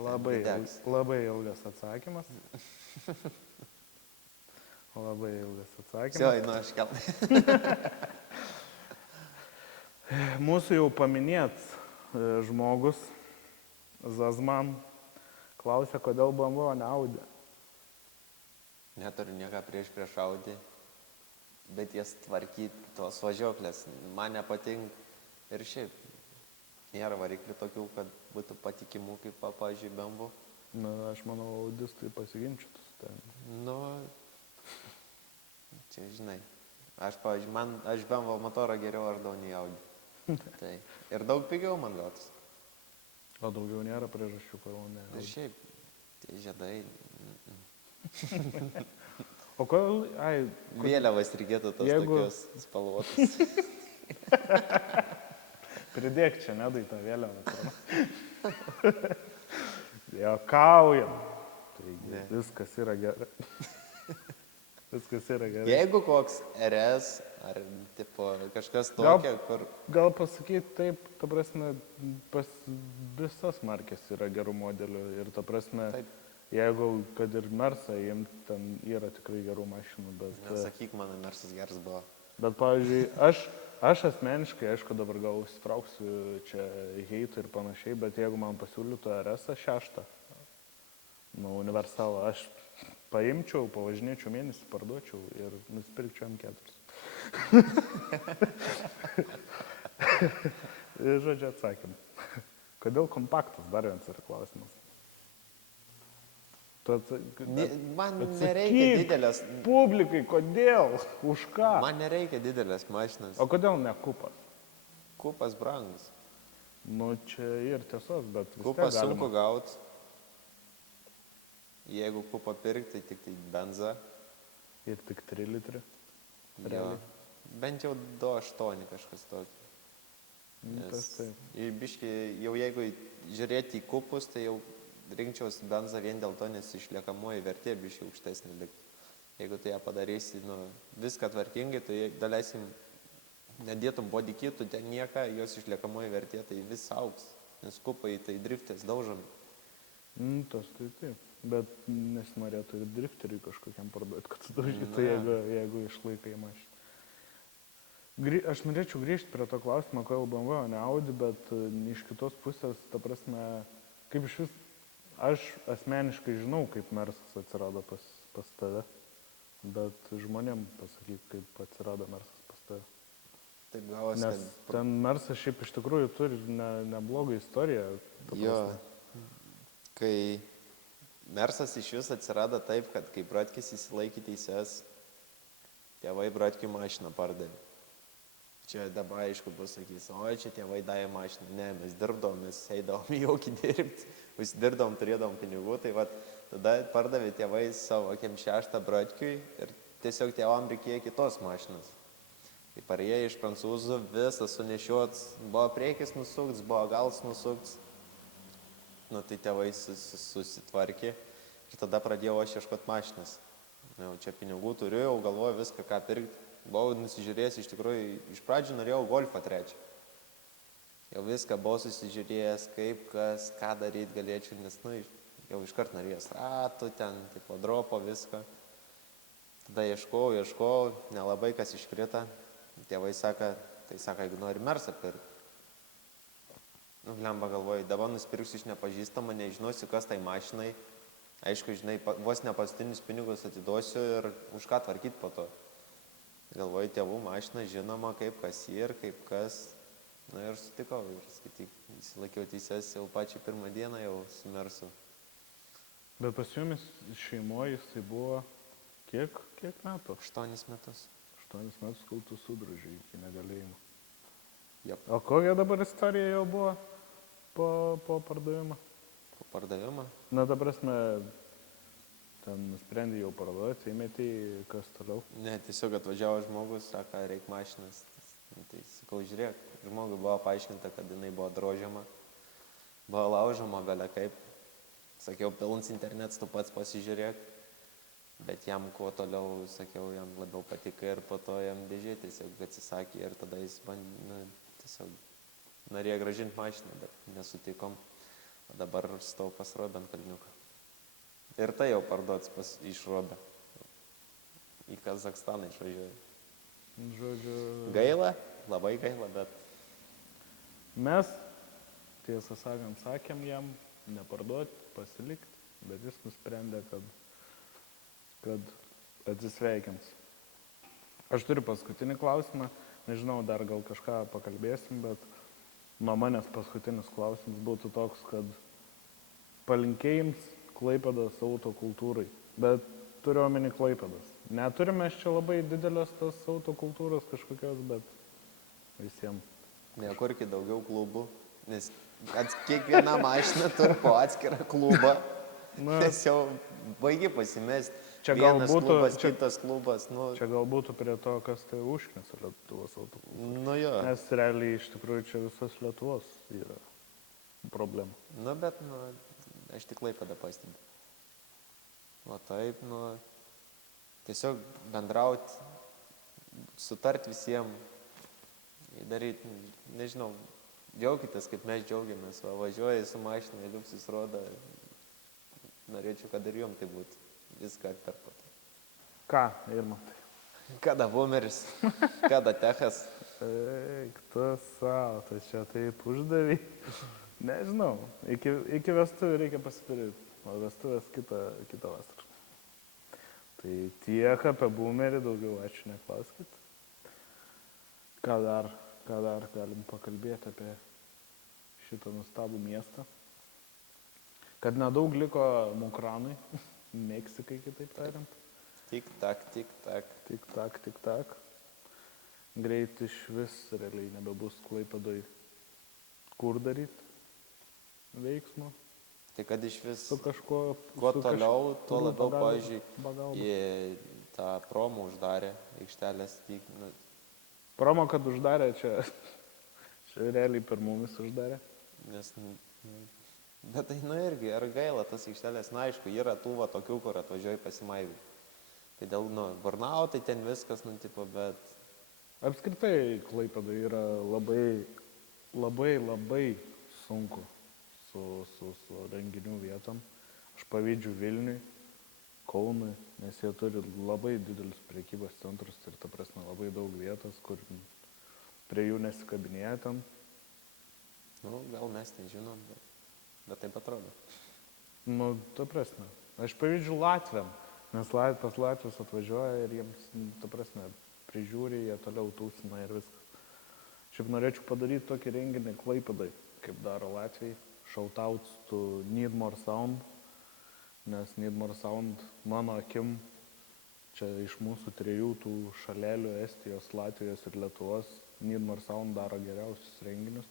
Labai ilgas atsakymas. Labai ilgas atsakymas. Sio, einu aš keltai. Mūsų jau paminėts žmogus, Zazman, klausia, kodėl BMW, o ne Audi. Neturiu nieko prieš Audi, bet jas tvarkyti, tos važiuoklės, man nepatinka ir šiaip. Nėra variklių tokių, kad būtų patikimų kaip, pavyzdžiui, BMW. Na, aš manau, Audistai pasiginčytų su tavimi. Nu, čia žinai. Aš, pavyzdžiui, aš BMW motorą geriau ardau nei Audi. Tai. Ir daug pigiau man gautas. O daugiau nėra priežasčių, kodėl ne. Ir šiaip, tie žiedai. O kodėl, Vėliavas reikėtų tos Jeigu- tokios spalvotos. Pridėk čia, nedai tą vėliavą. Jokaujam. Taigi, Ne. viskas yra gerai. Viskas yra gerai. Jeigu koks RS ar tipo, kažkas Gal- tokia, kur... Gal pasakyti taip, ta prasme, pas visas markės yra gerų modelių ir ta prasme, Taip. jeigu kad ir Mersą imt, ten yra tikrai gerų mašinų, bet... Nesakyk, mano Mersas geras buvo. Bet, pavyzdžiui, aš asmeniškai, aišku, dabar gal užsitrauksiu čia heitų ir panašiai, bet jeigu man pasiūlytų RS 6, universalą, aš paimčiau, pavažinėčiau mėnesį, parduočiau ir nusipirkčiau M4. Ir žodžiu atsakym. Kodėl kompaktas? Dar vienas yra klausimas. Man Atsakyk nereikia didelės... Publikai, kodėl? Už ką? Man nereikia didelės mašinas. O kodėl ne kupas? Kupas brangus. Nu, čia ir tiesos, bet vis Kupą tiek sunku galima. gauti. Jeigu kupą pirkti, tai tik tai benzą. Ir tik 3 litrai. Jo. Realiai. Bent jau 2,8 kažkas tokio. Tas taip. Ir biški, jau jeigu žiūrėti į kupus, tai jau rinkčiausi benzą vien dėl to, nes išliekamoji vertė biški aukštesnė liktų. Jeigu tu ją padarysi, viską tvarkingai, tai daleisim, nedėtum bodikitų, ten nieka, jos išliekamoji vertė, tai vis augs. Nes kupai tai driftės daužomi. Tas tai taip. Bet nesinorėtų ir drifteriui kažkokiam parduoti, kad sudaužytų, Na. jeigu išlaikai mašiną. Aš norėčiau grįžti prie to klausimo, kodėl BMW, o ne Audi, bet iš kitos pusės, ta prasme, kaip iš vis, aš asmeniškai žinau, kaip Mersas atsirado pas tave, bet žmonėm pasakyk, kaip atsirado Mersas pas tave. Taip gavosi, Nes ten Mersas šiaip iš tikrųjų turi neblogą istoriją. ta Jo, prasme. kai Mersas iš vis atsirado taip, kad kai Bratkis įsilaikė teises, tėvai Bratkiui mašiną pardavė. Čia dabar aišku pasakys, oi, čia tėvai davė mašiną. Ne, mes dirbdavom, mes eidavom į ūkį dirbti, užsidirbdavom, turėdavom pinigų, tai vat, tada pardavė tėvai savo M6 Bratkiui ir tiesiog tėvam reikėjo kitos mašinos. Kai parėjo iš prancūzų, visas sunešiots, buvo priekis nusukts, buvo gals nusukts. Nu, tai tėvai susitvarkė ir tada pradėjau aš ieškoti mašinas. Jau čia pinigų turiu, jau galvoju viską, ką pirkti. Buvau nusižiūrėjęs, iš tikrųjų, iš pradžių norėjau Golfą 3. Jau viską buvau susižiūrėjęs, kaip, kas, ką daryti galėčiau, nes, jau iškart norėjęs ratų, ten, tipo, dropo, viską. Tada ieškojau, nelabai kas iškrita. Tėvai sako, jeigu nori Mersą pirkti. Lemba galvoju, dabar nusipirksiu iš nepažįstamą, nežinosiu, kas tai mašinai. Aišku, žinai, vos ne paskutinius pinigus atiduosiu ir už ką tvarkyti po to. Galvoju, tėvų mašina žinoma, kaip kas ir kaip kas. Na ir sutikau ir skaityk, įsilaikiau teises jau pačią pirmą dieną jau su Mersu. Bet pas jumis šeimoje jisai buvo kiek metų? 8 metus. 8 metus, kol tu sudružiai iki negalėjimo. Jop. O kokia dabar istorija jau buvo po pardavimo? Po pardavimą. Na, ta prasme, ten nusprendė jau parduoti, įmetė, kas toliau. Ne, tiesiog atvažiavo žmogus, sako, reik mašinas. Tai sakau, žiūrėk, žmogui buvo paaiškinta, kad jinai buvo drožiama, buvo laužoma, belia kaip. Sakiau, pilns internetas, tu pats pasižiūrėk. Bet jam kuo toliau, sakiau, jam labiau patiko ir po to jam dėžė tiesiog atsisakė ir tada jis tiesiog norėjo grąžinti mašiną, bet nesutikom. O dabar stau pas Robę ant kalniuką. Ir tai jau parduots iš Robę. Į Kazakstaną išvažiuoju. Žodžiu, Gaila, labai gaila, bet mes, tiesą sakant, sakėm jam neparduoti, pasilikti, bet jis nusprendė, kad atsisveikins. Aš turiu paskutinį klausimą, nežinau, dar gal kažką pakalbėsim, bet nuo manęs paskutinis klausimas būtų toks, kad palinkėjims Klaipėdos autokultūrai, bet turiu omeny Klaipėdos. Neturime čia labai didelės tos autokultūros kažkokios, bet visiems. nekurkit daugiau klubų, nes kiekviena mašina turi po atskirą klubą, Na. nes jau baigi pasimesti. Čia gal vienas būtų- klubas, čia- kitas klubas, nu, Čia gal būtų prie to, kas tai užknisa Lietuvos autobusas. nu jo. Nes realiai iš tikrųjų čia visos Lietuvos yra problema. Nu, bet, nu, aš tik Klaipėdą pastebiu. O taip, nu, tiesiog bendrauti, sutart visiems, daryti, nežinau, džiaukitės, kaip mes džiaugiamės, va, važiuoji su mašina, liuksis rodo, norėčiau, kad ir jums tai būtų, viską atperpat. Ką, Irmantai? Kada bumeris, kada techas, Eik, tu savo, tai čia taip uždavai. Nežinau, iki vestuvių reikia pasidaryti, o vestuvės kitą vasarą. Tai tiek apie boomerį, daugiau ačiū neklauskit. Ką dar galim pakalbėti apie šitą nustabų miestą? Kad nedaug liko Mukranui, Meksikai kitaip tariant. tik tak, tik tak. Tik tak. Greit iš vis realiai nebebus Klaipėdoj kur daryti veiksmo. Tai kad iš vis, Su kažkuo. kuo su toliau, tuo kažkurių labiau, pagalba- pavyzdžiui, pagalba. į tą promą uždarė aikštelės, nu, Promo, kad uždarė čia. Čia realiai per mumis uždarė. nes, bet tai, nu irgi, ar gaila tas aikštelės, na aišku, yra tų va tokių, kur atvažiuoji pasimaivį. Tai dėl, nu, burnautai ten viskas, nu, tipo, bet, Apskritai Klaipėdoj yra labai sunku su renginių vietom. Aš pavydžiu Vilniui, Kaunui, nes jie turi labai didelius prekybos centrus ir ta prasme labai daug vietos, kur prie jų nesikabinėja ten. nu, gal mes nežinom, bet taip atrodo. Nu, ta prasme. Aš pavydžiu Latviam, nes pas Latvius atvažiuoja ir jiems, ta prasme, prižiūri, jie toliau tūsina ir viskas. Šiaip norėčiau padaryti tokį renginį Klaipėdai, kaip daro Latvijai. Shoutouts to Need More Sound, nes Need More Sound, mano akim, čia iš mūsų trijų tų šalelių Estijos, Latvijos ir Lietuvos, Need More Sound daro geriausius renginius.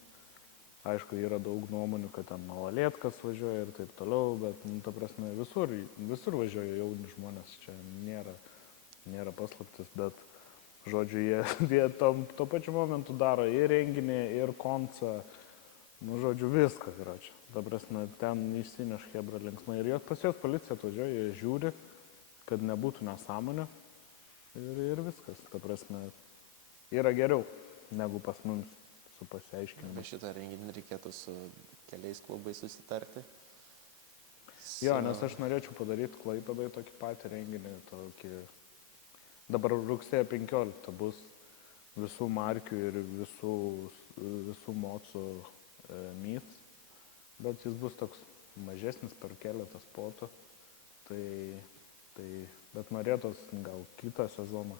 Aišku, yra daug nuomonių, kad ten malalėtkas važiuoja ir taip toliau, bet, nu, ta prasme, visur važiuoja jauni žmonės, čia nėra paslaptis, bet, žodžiu, jie tuo pačiu momentu daro ir renginį, ir koncą, nu, žodžiu, viską yra čia. Ta prasme, ten išsineš hebra linksmai ir pas jos policija atvažiuoja, jie žiūri, kad nebūtų nesąmonių ir viskas. Ta prasme, yra geriau negu pas mums su pasiaiškinimu. Be šitą renginį reikėtų su keliais klubais susitarti. Jo, nes aš norėčiau padaryti Klaipėdai tokį patį renginį, tokį. Dabar rugsėjo 15 bus visų markių ir visų mocų myts, bet jis bus toks mažesnis per keletą spotų, bet norėtos gal kitą sezoną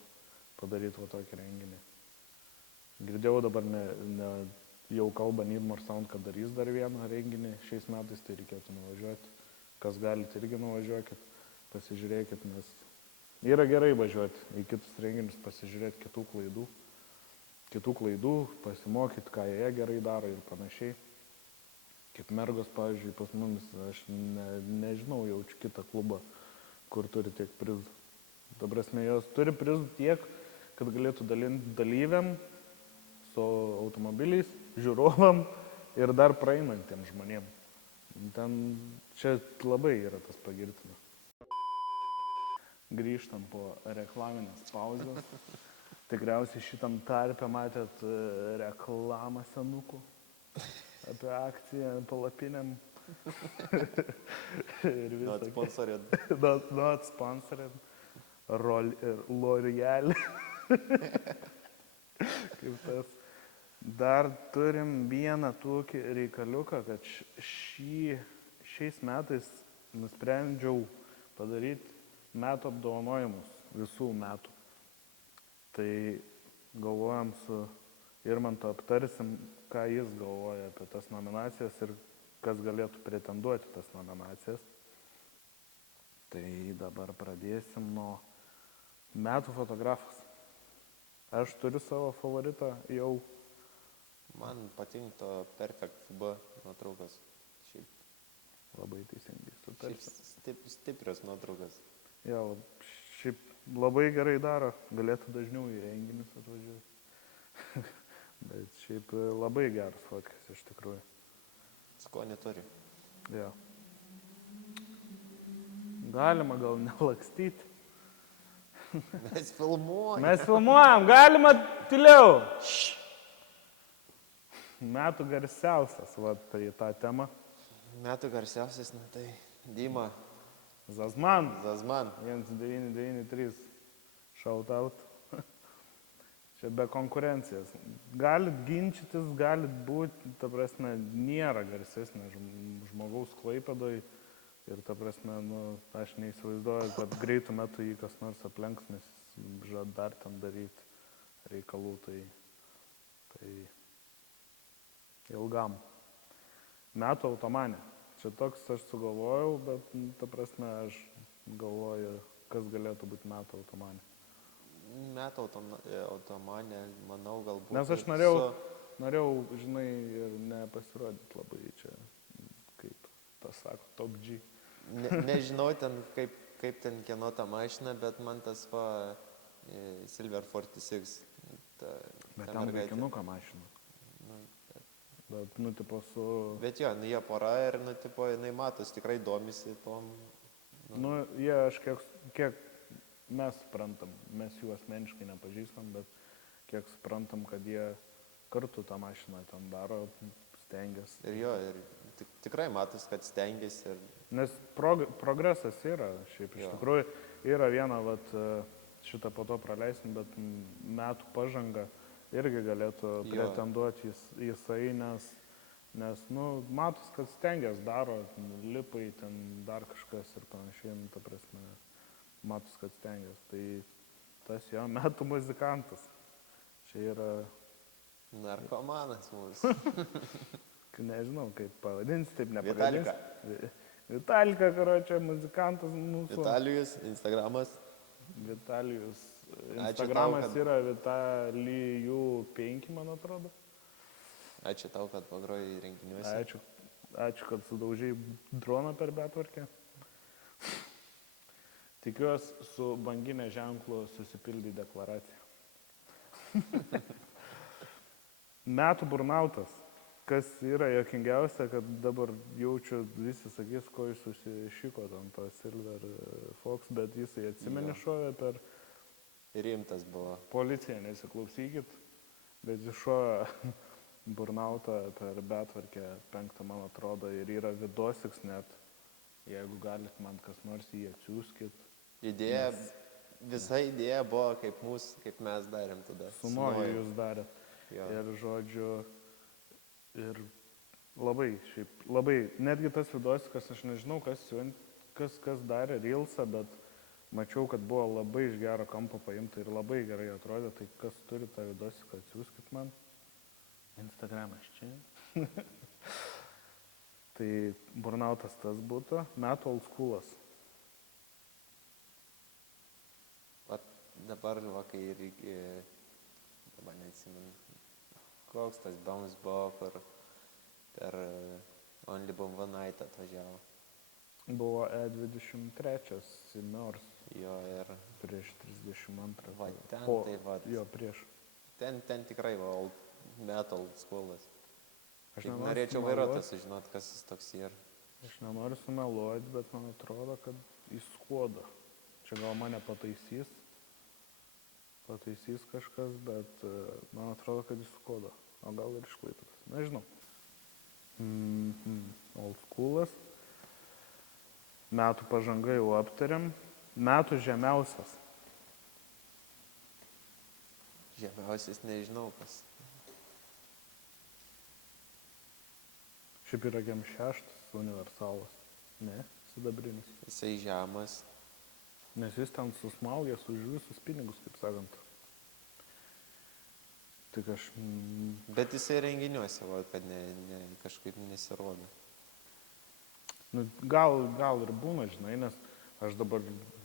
padaryti va tokį renginį. Girdėjau dabar jau kalba Need More Sound, kad darys dar vieną renginį šiais metais, tai reikėtų nuvažiuoti. Kas galite, irgi nuvažiuokit, pasižiūrėkit, nes yra gerai važiuoti į kitus renginius, pasižiūrėti kitų klaidų, pasimokyti, ką jie gerai daro ir panašiai. Kaip Mergos, pavyzdžiui, pas mumis, aš nežinau, jaučiu kitą klubą, kur turi tiek prizų. Ta prasme, jos turi prizų tiek, kad galėtų dalinti dalyviam su automobiliais, žiūrovam ir dar praeinantiem žmonėm. Ten čia labai yra tas pagirtina. Grįžtam po reklaminės pauzės. Tikriausiai šitam tarpe matėt reklamą senukų apie akciją palapinėm. Not sponsored. Not sponsored. L'Oreal. Kaip tas. Dar turim vieną tokį reikaliuką, kad šiais metais nusprendžiau padaryti metų apdovanojimus visų metų. Tai galvojam su Irmantu aptarsim, ką jis galvoja apie tas nominacijas ir kas galėtų pretenduoti tas nominacijas. Tai dabar pradėsim nuo metų fotografas. Aš turiu savo favoritą jau. Man patinka Perfect FB nuotraukas. Šiaip Labai teisingai sutarsim. stiprios nuotraukas. Jo, šiaip labai gerai daro, galėtų dažniau į renginius atvažiuoti. Bet šiaip labai geras fotkės iš tikrųjų. Skonį turi. Jo. Galima gal nelakstyti. Mes filmuojam. Mes filmuojam, galima tyliau. Metų garsiausias, va, tai tą temą. Metų garsiausias, na tai Dima Zazman. Zazman. 1993. Shout out. Čia be konkurencijos. Galit ginčytis, galit būti, ta prasme, nėra garsesnė žmogaus Klaipėdoj. Ir ta prasme, nu, aš neįsivaizduoju, kad greitų metų jį kas nors aplenks, nes jis žada dar ten daryti reikalų, tai ilgam. Metų automanė. Čia toks aš sugalvojau, bet ta prasme, aš galvoju, kas galėtų būti metų automanė. Metų automanė, manau, galbūt. Nes aš norėjau, žinai, ir nepasirodyti labai čia, kaip tas sako, top G. Nežinau ten, kaip ten kieno ta mašina, bet man tas va Silver 46. Bet ten vaikinuko mašina. Bet, nu, tipo su... Bet jo, nu, jie pora ir, nu, tipo, jinai matos, tikrai domisi tom. Nu, jie, aš kiek mes suprantam, mes jų asmeniškai nepažįstam, bet kiek suprantam, kad jie kartu tą mašiną ten daro, stengiasi. Ir jo, ir tikrai matos, kad stengiasi. Nes progresas yra, šiaip iš tikrųjų yra viena, vat, šitą po to praleisim, bet metų pažanga irgi galėtų pretenduoti jisai, nes, nu, matos, kad stengiasi, daro, lipai, ten dar kažkas ir panašiai, nu, ta prasme, matos, kad stengiasi. Tai tas jo metų muzikantas. Čia yra... Narkomanas mūsų. Nežinau, kaip pavadinsi, taip nepavadinsi. Vitalika, karočią, muzikantas mūsų. Vitalijus, Instagramas. Vitalijus. Instagramas yra Vitalijų 5, man atrodo. Ačiū tau, kad pagrojai renginiuose. Ačiū, kad sudaužiai droną per betvarkę. Tikiuosi, su banginė ženklu susipildė deklaraciją. Metų burnautas. Kas yra jokingiausia, kad dabar jaučiu, visi sakys, ko jis susišiko ant to Silver Fox, bet jisai atsimenė šovė per... Rimtas buvo. Policiją, nesiklausykit, bet jis šovė burnautą per betvarkę 5, man atrodo, ir yra vidosiks net, jeigu galit man kas nors jį atsiųskit. Idėja, visa idėja buvo kaip mes darėm tada. Su Noju jūs darėt. Ir žodžiu, ir labai, netgi tas vidosikas, aš nežinau, kas darė Reelsą, bet mačiau, kad buvo labai iš gero kampo paimta ir labai gerai atrodė, tai kas turi tą vidosiką, atsiųskit man. Instagramas čia. Tai burnautas tas būtų, metų old schoolas. Dabar, kai irgi, dabar neatsimenu, koks tas bounce buvo, kur per Only Bomb One Night atvažiavo. Buvo E23 Simers. Jo, ir... Prieš 32. Va, ten tai va. Jo, prieš. Ten tikrai va, metal schoolas. Aš norėčiau vairuotą sužinot, kas jis toks yra. Aš nenoriu sumeluoti, bet man atrodo, kad jis Skoda. Čia gal mane pataisys kažkas, bet man atrodo, kad jis Skoda. O gal ir iš Klaipėdos. Nežinau. Old schoolas. Metų pažanga jau aptariam. Metų žemiausias. Žemiausias nežinau kas. Šiaip yra kem 6 universalas. Ne, sidabrinis. Jisai žemas. Nes jis ten susmaugęs už visus pinigus, kaip sakant. Tik aš... Bet jisai renginiuose, va, kad kažkaip nesirodo. Nu, gal ir būna, žinai, nes aš dabar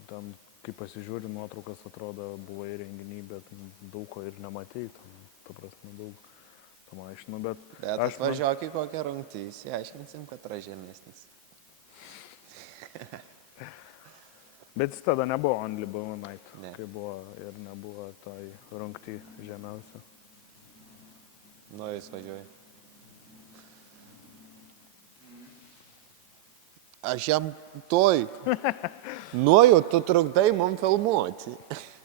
ten, kai pasižiūri nuotraukas, atrodo, buvo į renginį, bet daug ko ir nematei, tam, ta prasme, daug to mašinų, bet... Bet atvažiuok į kokią rungtį, įsiaiškinsim, kad yra žemesnis. Bet jis tada nebuvo Only Buvo Night, Ne. kai buvo ir nebuvo toj rungty žemiausio. Nu, jis važiuoja. Aš jam toj. Nuoju, tu trukdai man filmuoti.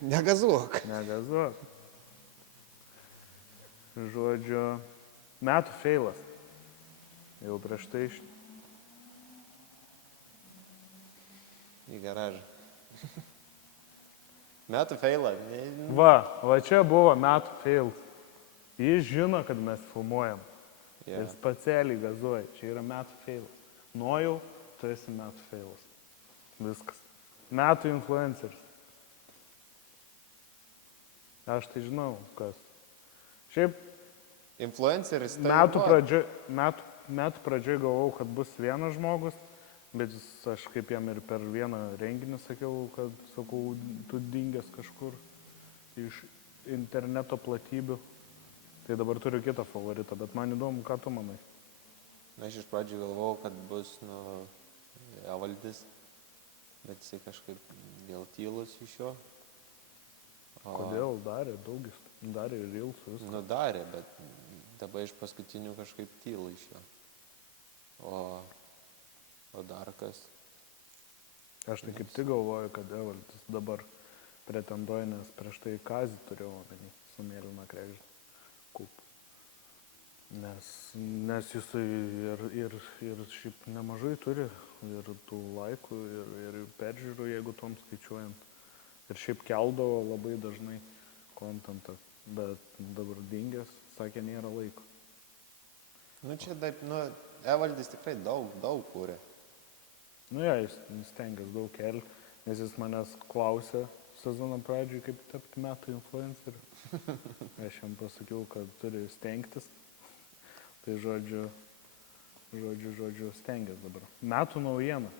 Negazuok. Negazuok. Žodžiu, metų feilas. Jau prieš tai Į garažą. Metų feilą. Va čia buvo metų feilas. Jis žino, kad mes filmuojam. Yeah. Ir specialiai gazuoja. Čia yra metų feilas. Nojau, tu esi metų feilas. Viskas. Metų influenceris. Aš tai žinau, kas. Šiaip Influenceris. metų pradžioj galvojau, kad bus vienas žmogus, bet aš kaip jam ir per vieną renginį sakiau, kad, sakau, tu dingęs kažkur iš interneto platybių. Tai dabar turiu kitą favoritą, bet man įdomu, ką tu manai. Aš iš pradžių galvojau, kad bus Evaldis, bet jisai kažkaip vėl tylus iš jo. Kodėl darė daugis, darė ir Reelsų viską. Nu darė, bet dabar iš paskutinių kažkaip tyla iš jo. O dar kas? Aš tai kaip tik galvoju, kad Evaldis dabar pretenduoja, nes prieš tai Kazį turėjau omeny su mėlyna kregždė. Nes jisai ir šiaip nemažai turi ir tų laikų, ir peržiūrų, jeigu tom skaičiuojant. Ir šiaip keldavo labai dažnai kontentą, bet dabar dingęs, sakė, nėra laiko. Nu čia taip, Evaldis tikrai daug kūrė. Nu ja, jis stengiasi daug kelti, nes jis manęs klausė sezono pradžioj, kaip tapti metų influenceriu. Aš jam pasakiau, kad turi stengtis. Tai žodžiu, stengiasi dabar. Metų naujiena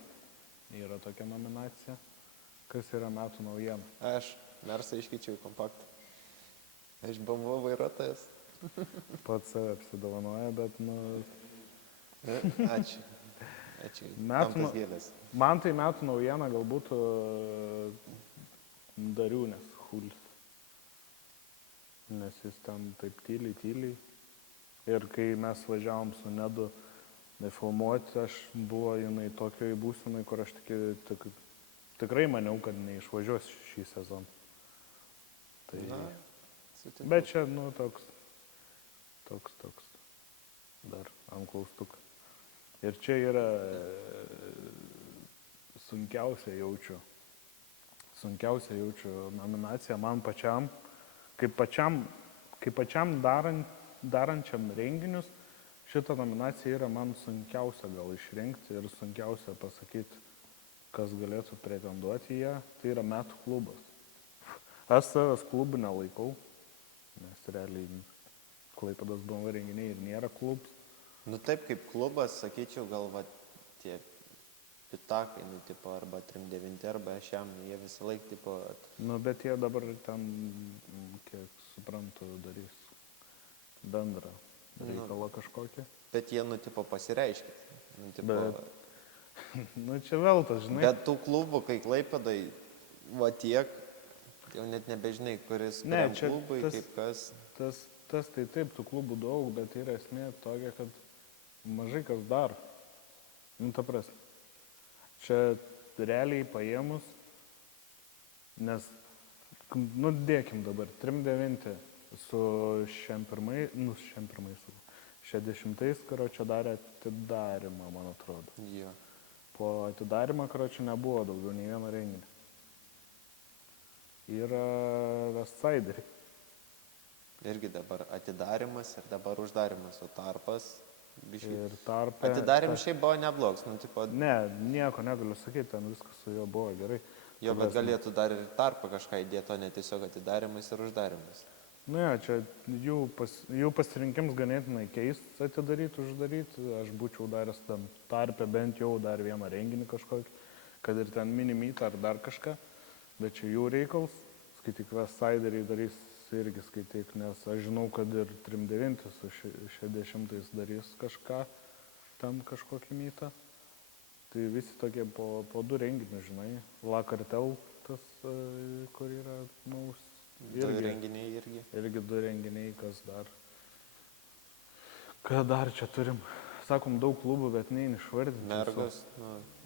yra tokia nominacija. Kas yra metų naujiena? Aš Mersą iškeičiau į kompaktą. Aš BMW vairuotojas. Pats save apsidovanoja, bet Ačiū. Metų, man tai metų naujiena galbūt Dariūnės Hulis. Nes jis ten taip tyliai. Ir kai mes važiavom su Nedu filmuoti, aš buvo jinai tokioj būsenai, kur aš tikrai maniau, kad neišvažiuos šį sezoną. Tai... Bet čia, toks dar ant klaustuk. Ir čia yra sunkiausia jaučiu nominacija man pačiam, kaip pačiam darančiam renginius, šitą nominaciją yra man sunkiausia gal išrinkti ir sunkiausia pasakyti, kas galėtų pretenduoti į ją, tai yra metų klubas. Aš savęs klubų nelaikau, nes realiai Klaipėdos BMW renginiai ir nėra klubs. Nu taip kaip klubas, sakyčiau, gal tie pitakai, arba 39, arba šiam, jie visą laiką, Bet jie dabar ten, kiek suprantu, darys bendrą reikalą kažkokį. Bet jie, pasireiškia. Čia vėl tas, žinai. Bet tų klubų, kai Klaipėdai, tiek, jau net nebežinai, kuris klubui, kaip kas. Tas tai taip, tų klubų daug, bet yra esmė tokia, kad mažai kas daro. Ta prasme. Čia realiai paėmus, nes, dėkim dabar, 39 su šiam pirmai, su 60, čia darė atidarimą, man atrodo. Jo. Po atidarimą, čia nebuvo daugiau nei vieno renginį. Yra Westsideriai. Irgi dabar atidarimas ir dabar uždarimas, o tarpas. Ir tarpe... Atidarimas šiaip buvo neblogs. Ne, nieko negaliu sakyti, ten viskas su juo buvo gerai. Jo, bet galėtų dar ir tarpą kažką įdėti, o ne tiesiog atidarimas ir uždarimas. Čia jų pasirinkims ganėtinai keist atidaryti, uždaryti. Aš būčiau daręs ten tarpe bent jau dar vieną renginį kažkokį, kad ir ten mini-meet ar dar kažką. Bet čia jų reikals, skaityk Westsideriai darys irgi skaityk, nes aš žinau, kad ir 39 su 60 darys kažką, ten kažkokį mytą. Tai visi tokie po 2 renginius, žinai. La Cartel, tas, kur yra mūsų. Du renginiai irgi. Irgi 2 renginiai, kas dar. Ką dar čia turim? Sakom, daug klubų, bet neišvardinti. Mergos,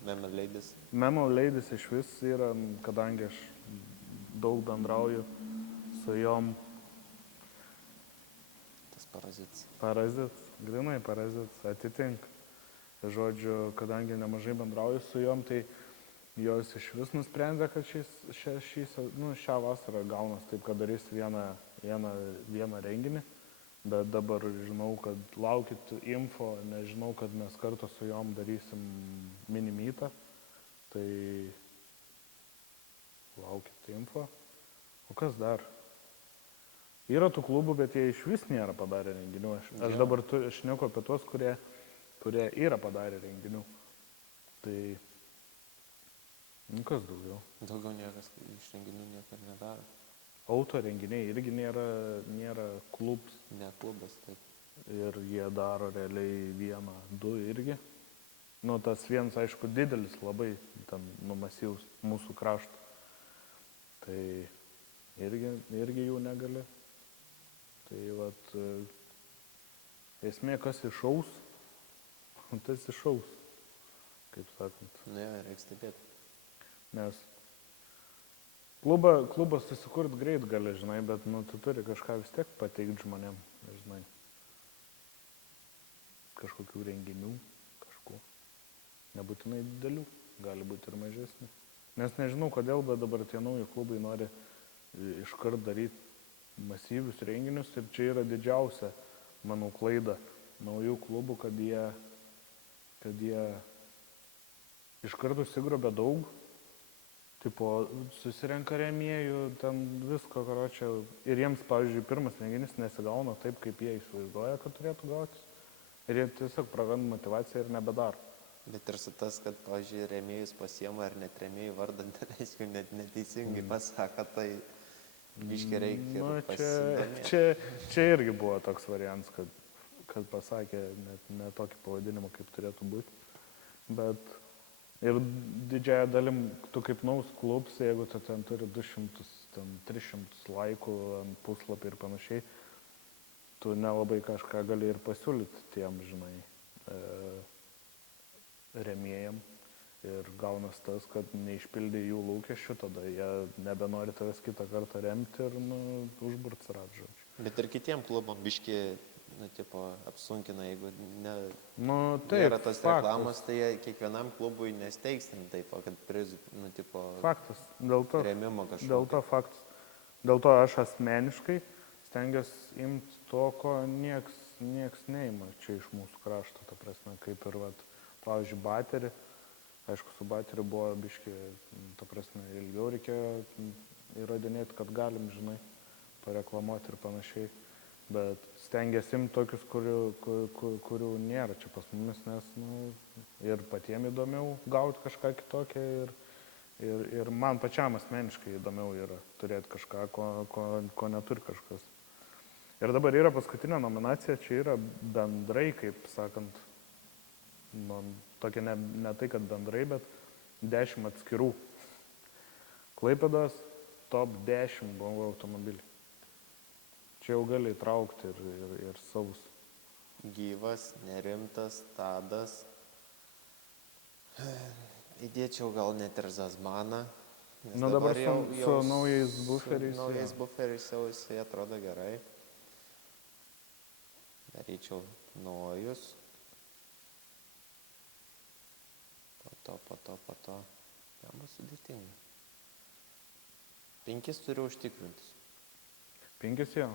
Memo Ladies. Memo Ladies iš vis yra, kadangi aš daug bendrauju su jom. Tas Parazits. Parazits, grinai Parazits, atitinka. Žodžiu, kadangi nemažai bendrauju su jom, tai jos iš vis nusprendė, kad šią vasarą gaunas taip, kad darys vieną renginį. Bet dabar žinau, kad laukit info, nežinau, kad mes kartu su jom darysim minimytą. Tai laukit info. O kas dar? Yra tų klubų, bet jie iš vis nėra padarę renginių. Aš dabar šneku apie tuos, kurie yra padarę renginių. Tai, kas daugiau? Daugiau niekas iš renginių nieko nedaro. Auto renginiai irgi nėra klubs. Ne klubas, taip. Ir jie daro realiai 1-2 irgi. Nu, tas vienas, aišku, didelis labai, ten numasyvus mūsų krašto. Tai irgi jų negali. Tai vat, esmė, kas išaus, tas išaus, kaip sakant. Ne, reikia stebėti. Nes klubą susikurt greit gali, žinai, bet tu turi kažką vis tiek pateikti žmonėm, žinai. Kažkokių renginių, kažko. Nebūtinai didelių, gali būti ir mažesnių. Nes nežinau kodėl, bet dabar tie nauji klubai nori iškart daryti masyvius renginius ir čia yra didžiausia, manau, klaida naujų klubų, kad jie iškart užsigrobia daug. Tipo, susirenka rėmėjų, ten visko, karočią. Ir jiems, pavyzdžiui, pirmas renginys nesigauna taip, kaip jie įsivaizduoja, kad turėtų gautis. Ir jie tiesiog praranda motivaciją ir nebedaro. Bet ir su tas, kad, pavyzdžiui, rėmėjus pasiema ar net rėmėjų vardą, reiškia, net neteisingai pasako, tai biškai reikia pasidomėti. Čia irgi buvo toks variantas, kad pasakė net ne tokį pavadinimą, kaip turėtų būti. Bet ir didžiąją dalim, tu kaip naus klubs, jeigu tu ten turi 200, 300 laikų ant puslapį ir panašiai, tu nelabai kažką gali ir pasiūlyti tiem, žinai, rėmėjam. Ir gaunas tas, kad neišpildė jų lūkesčių, tada jie nebenori tavęs kitą kartą remti ir užburts rat, žodžiu. Bet ir kitiem klubam biški, apsunkina, jeigu nėra tas reklamos, tai kiekvienam klubui nesteigsim taip, kad prizų, faktas, dėl to rėmimo kažkokio. Dėl to faktas. Dėl to aš asmeniškai stengiuosi imti to, ko nieks neima čia iš mūsų krašto, ta prasme, kaip ir, pavyzdžiui, baterį. Aišku, su bateriu buvo biški, ta prasme, ilgiau reikėjo įrodinėti, kad galim, žinai, pareklamuoti ir panašiai. Bet stengiasi imti tokius, kurių nėra čia pas mumis, nes ir patiem įdomiau gauti kažką kitokią ir man pačiam asmeniškai įdomiau yra turėti kažką, ko neturi kažkas. Ir dabar yra paskutinė nominacija, čia yra bendrai, kaip sakant, tokia ne tai, kad bendrai, bet 10 atskirų. Klaipėdos top 10 BMW automobilių. Čia jau gali įtraukti ir savus. Gyvas, nerimtas, Tadas. Įdėčiau gal net ir Zazmaną. Dabar su naujais buferiais. Su naujais buferiais jau jisai atrodo gerai. Daryčiau Nojus. Po to. Jam bus sudėtinga. 5 turiu užtikrintis. 5 jo.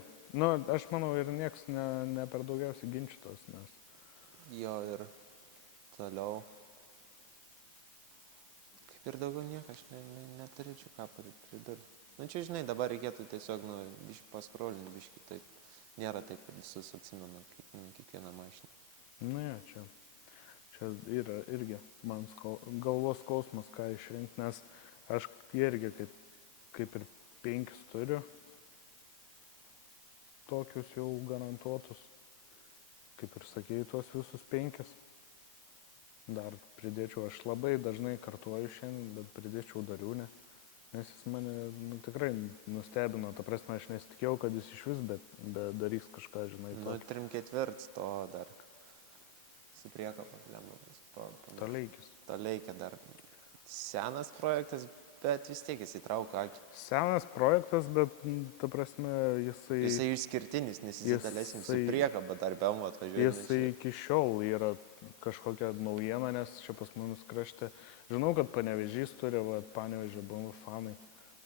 Aš manau, ir nieks ne per daugiausiai ginčytos, nes... Jo, ir toliau. Kaip ir daugiau nieko, aš neturėčiau ką pridurti. Čia, žinai, dabar reikėtų tiesiog, paskrolinti biškį, tai nėra taip, kad visus atsimenu kiekvieną mašiną. Čia yra irgi man galvos skausmas, ką išrinkti, nes aš irgi kaip ir 5 turiu. Tokius jau garantuotus, kaip ir sakėjai, tuos visus 5. dar pridėčiau, aš labai dažnai kartuoju šiandien, bet pridėčiau Dariūnę, nes jis mane tikrai nustebino, ta prasme, aš nesitikėjau, kad jis iš vis darys kažką, žinai, Nu, tokio. 3/4 to dar su priekaba, Toleikis. Toleikė dar senas projektas, bet vis tiek jis įtraukia akį. Senas projektas, bet, ta prasme, jisai Išskirtinis, nes jis dalėsim su priekaba darbiam atvažiuoja. Jisai iki šiol yra kažkokia naujiena, nes čia pas mumis krašte. Žinau, kad Panevėžys turi, Panevėžio BMW fanai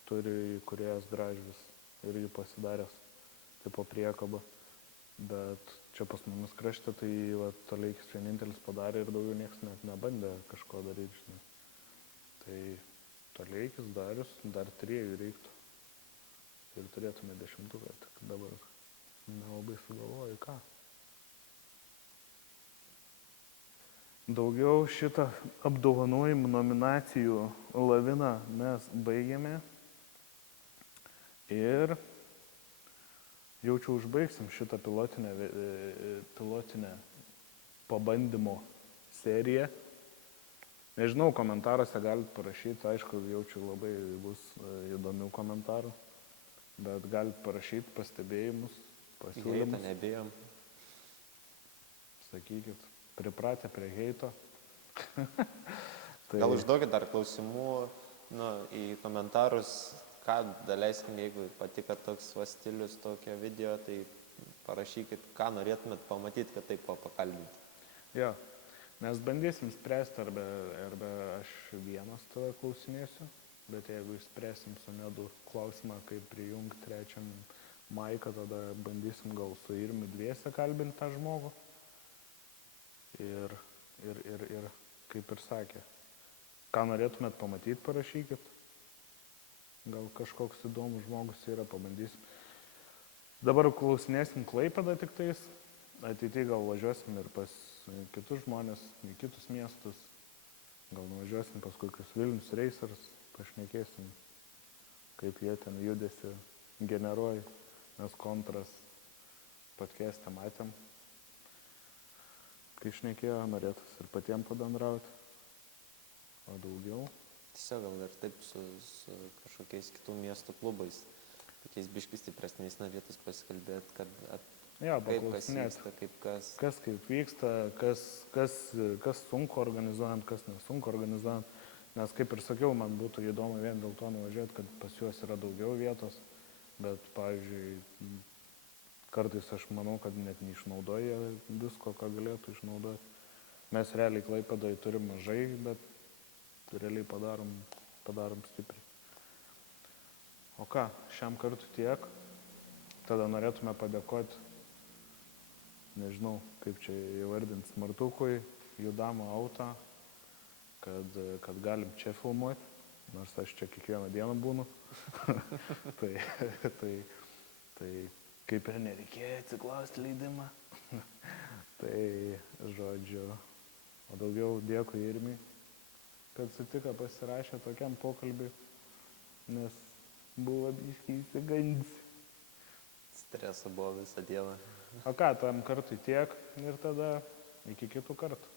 turi įkūrėjas Gražvis ir jį pasidaręs tipo priekabą. Bet čia pas mumis krašte tai Toleikis vienintelis padarė ir daugiau niekas net nebandė kažko daryti, žinai. Tai Toleikis, Darius, dar 3 reiktų. Ir turėtume 10, tik dabar nelabai sugalvoju, ką. Daugiau šitą apdovanojimų nominacijų laviną mes baigėme ir jaučiu užbaigsim šitą pilotinę pabandymo seriją. Nežinau, komentaruose galite parašyti, aišku, jaučiu labai bus įdomių komentarų, bet galite parašyti pastebėjimus, pasiūlymus. Heitą nebijom. Sakykit, pripratę prie heito. Gal užduokit dar klausimų į komentarus, ką daleiskim, jeigu patiko toks stilius, tokia video, tai parašykit, ką norėtumėt pamatyti, kad taip pakalbinti. Jo. Mes bandysim spręsti, arba aš vienas tave klausinėsiu, bet jeigu išspręsim su Nedu klausimą, kaip prijungti 3 maiką, tada bandysim gal su Irmi dviese kalbinti tą žmogų. Ir kaip ir sakė, ką norėtumėt pamatyti, parašykit. Gal kažkoks įdomus žmogus yra, pabandysim. Dabar klausinėsim Klaipėdą tik tais. Ateityje gal važiuosim ir pas kitus žmonės, į kitus miestus. Gal nuvažiuosim pas kokius Vilnius Racers, pašnekėsim, kaip jie ten judesi generuoja, nes kontras podcast'e matėm. Kai šnekėjo, norėtus ir patiems pabendrauti. O daugiau? Tiesiog gal ir taip su kažkokiais kitų miestų klubais, tokiais biškis stipresniais norėtus pasikalbėti, kad kaip kas vyksta, kas kaip vyksta, kas sunku organizuojant, kas nesunku organizuojant. Nes kaip ir sakiau, man būtų įdomu vien dėl to nuvažiuoti, kad pas juos yra daugiau vietos, bet, pavyzdžiui, kartais aš manau, kad net neišnaudoja visko, ką galėtų išnaudoti. Mes realiai Klaipėdoje turim mažai, bet realiai padarom stipriai. O ką, šiam kartu tiek. Tada norėtume padėkoti, nežinau, kaip čia įvardinti, Smartukui, Judamo Auto, kad galim čia filmuoti, nors aš čia kiekvieną dieną būnu. tai kaip ir nereikėjo atsiklausti leidimą. Tai, žodžiu, o daugiau dėkui Irmi, kad sutiko pasirašę tokiam pokalbiui, nes buvo biškiai įsigandęs. Streso buvo visą dieną. O ką, tam kartui tiek ir tada iki kitų kartų.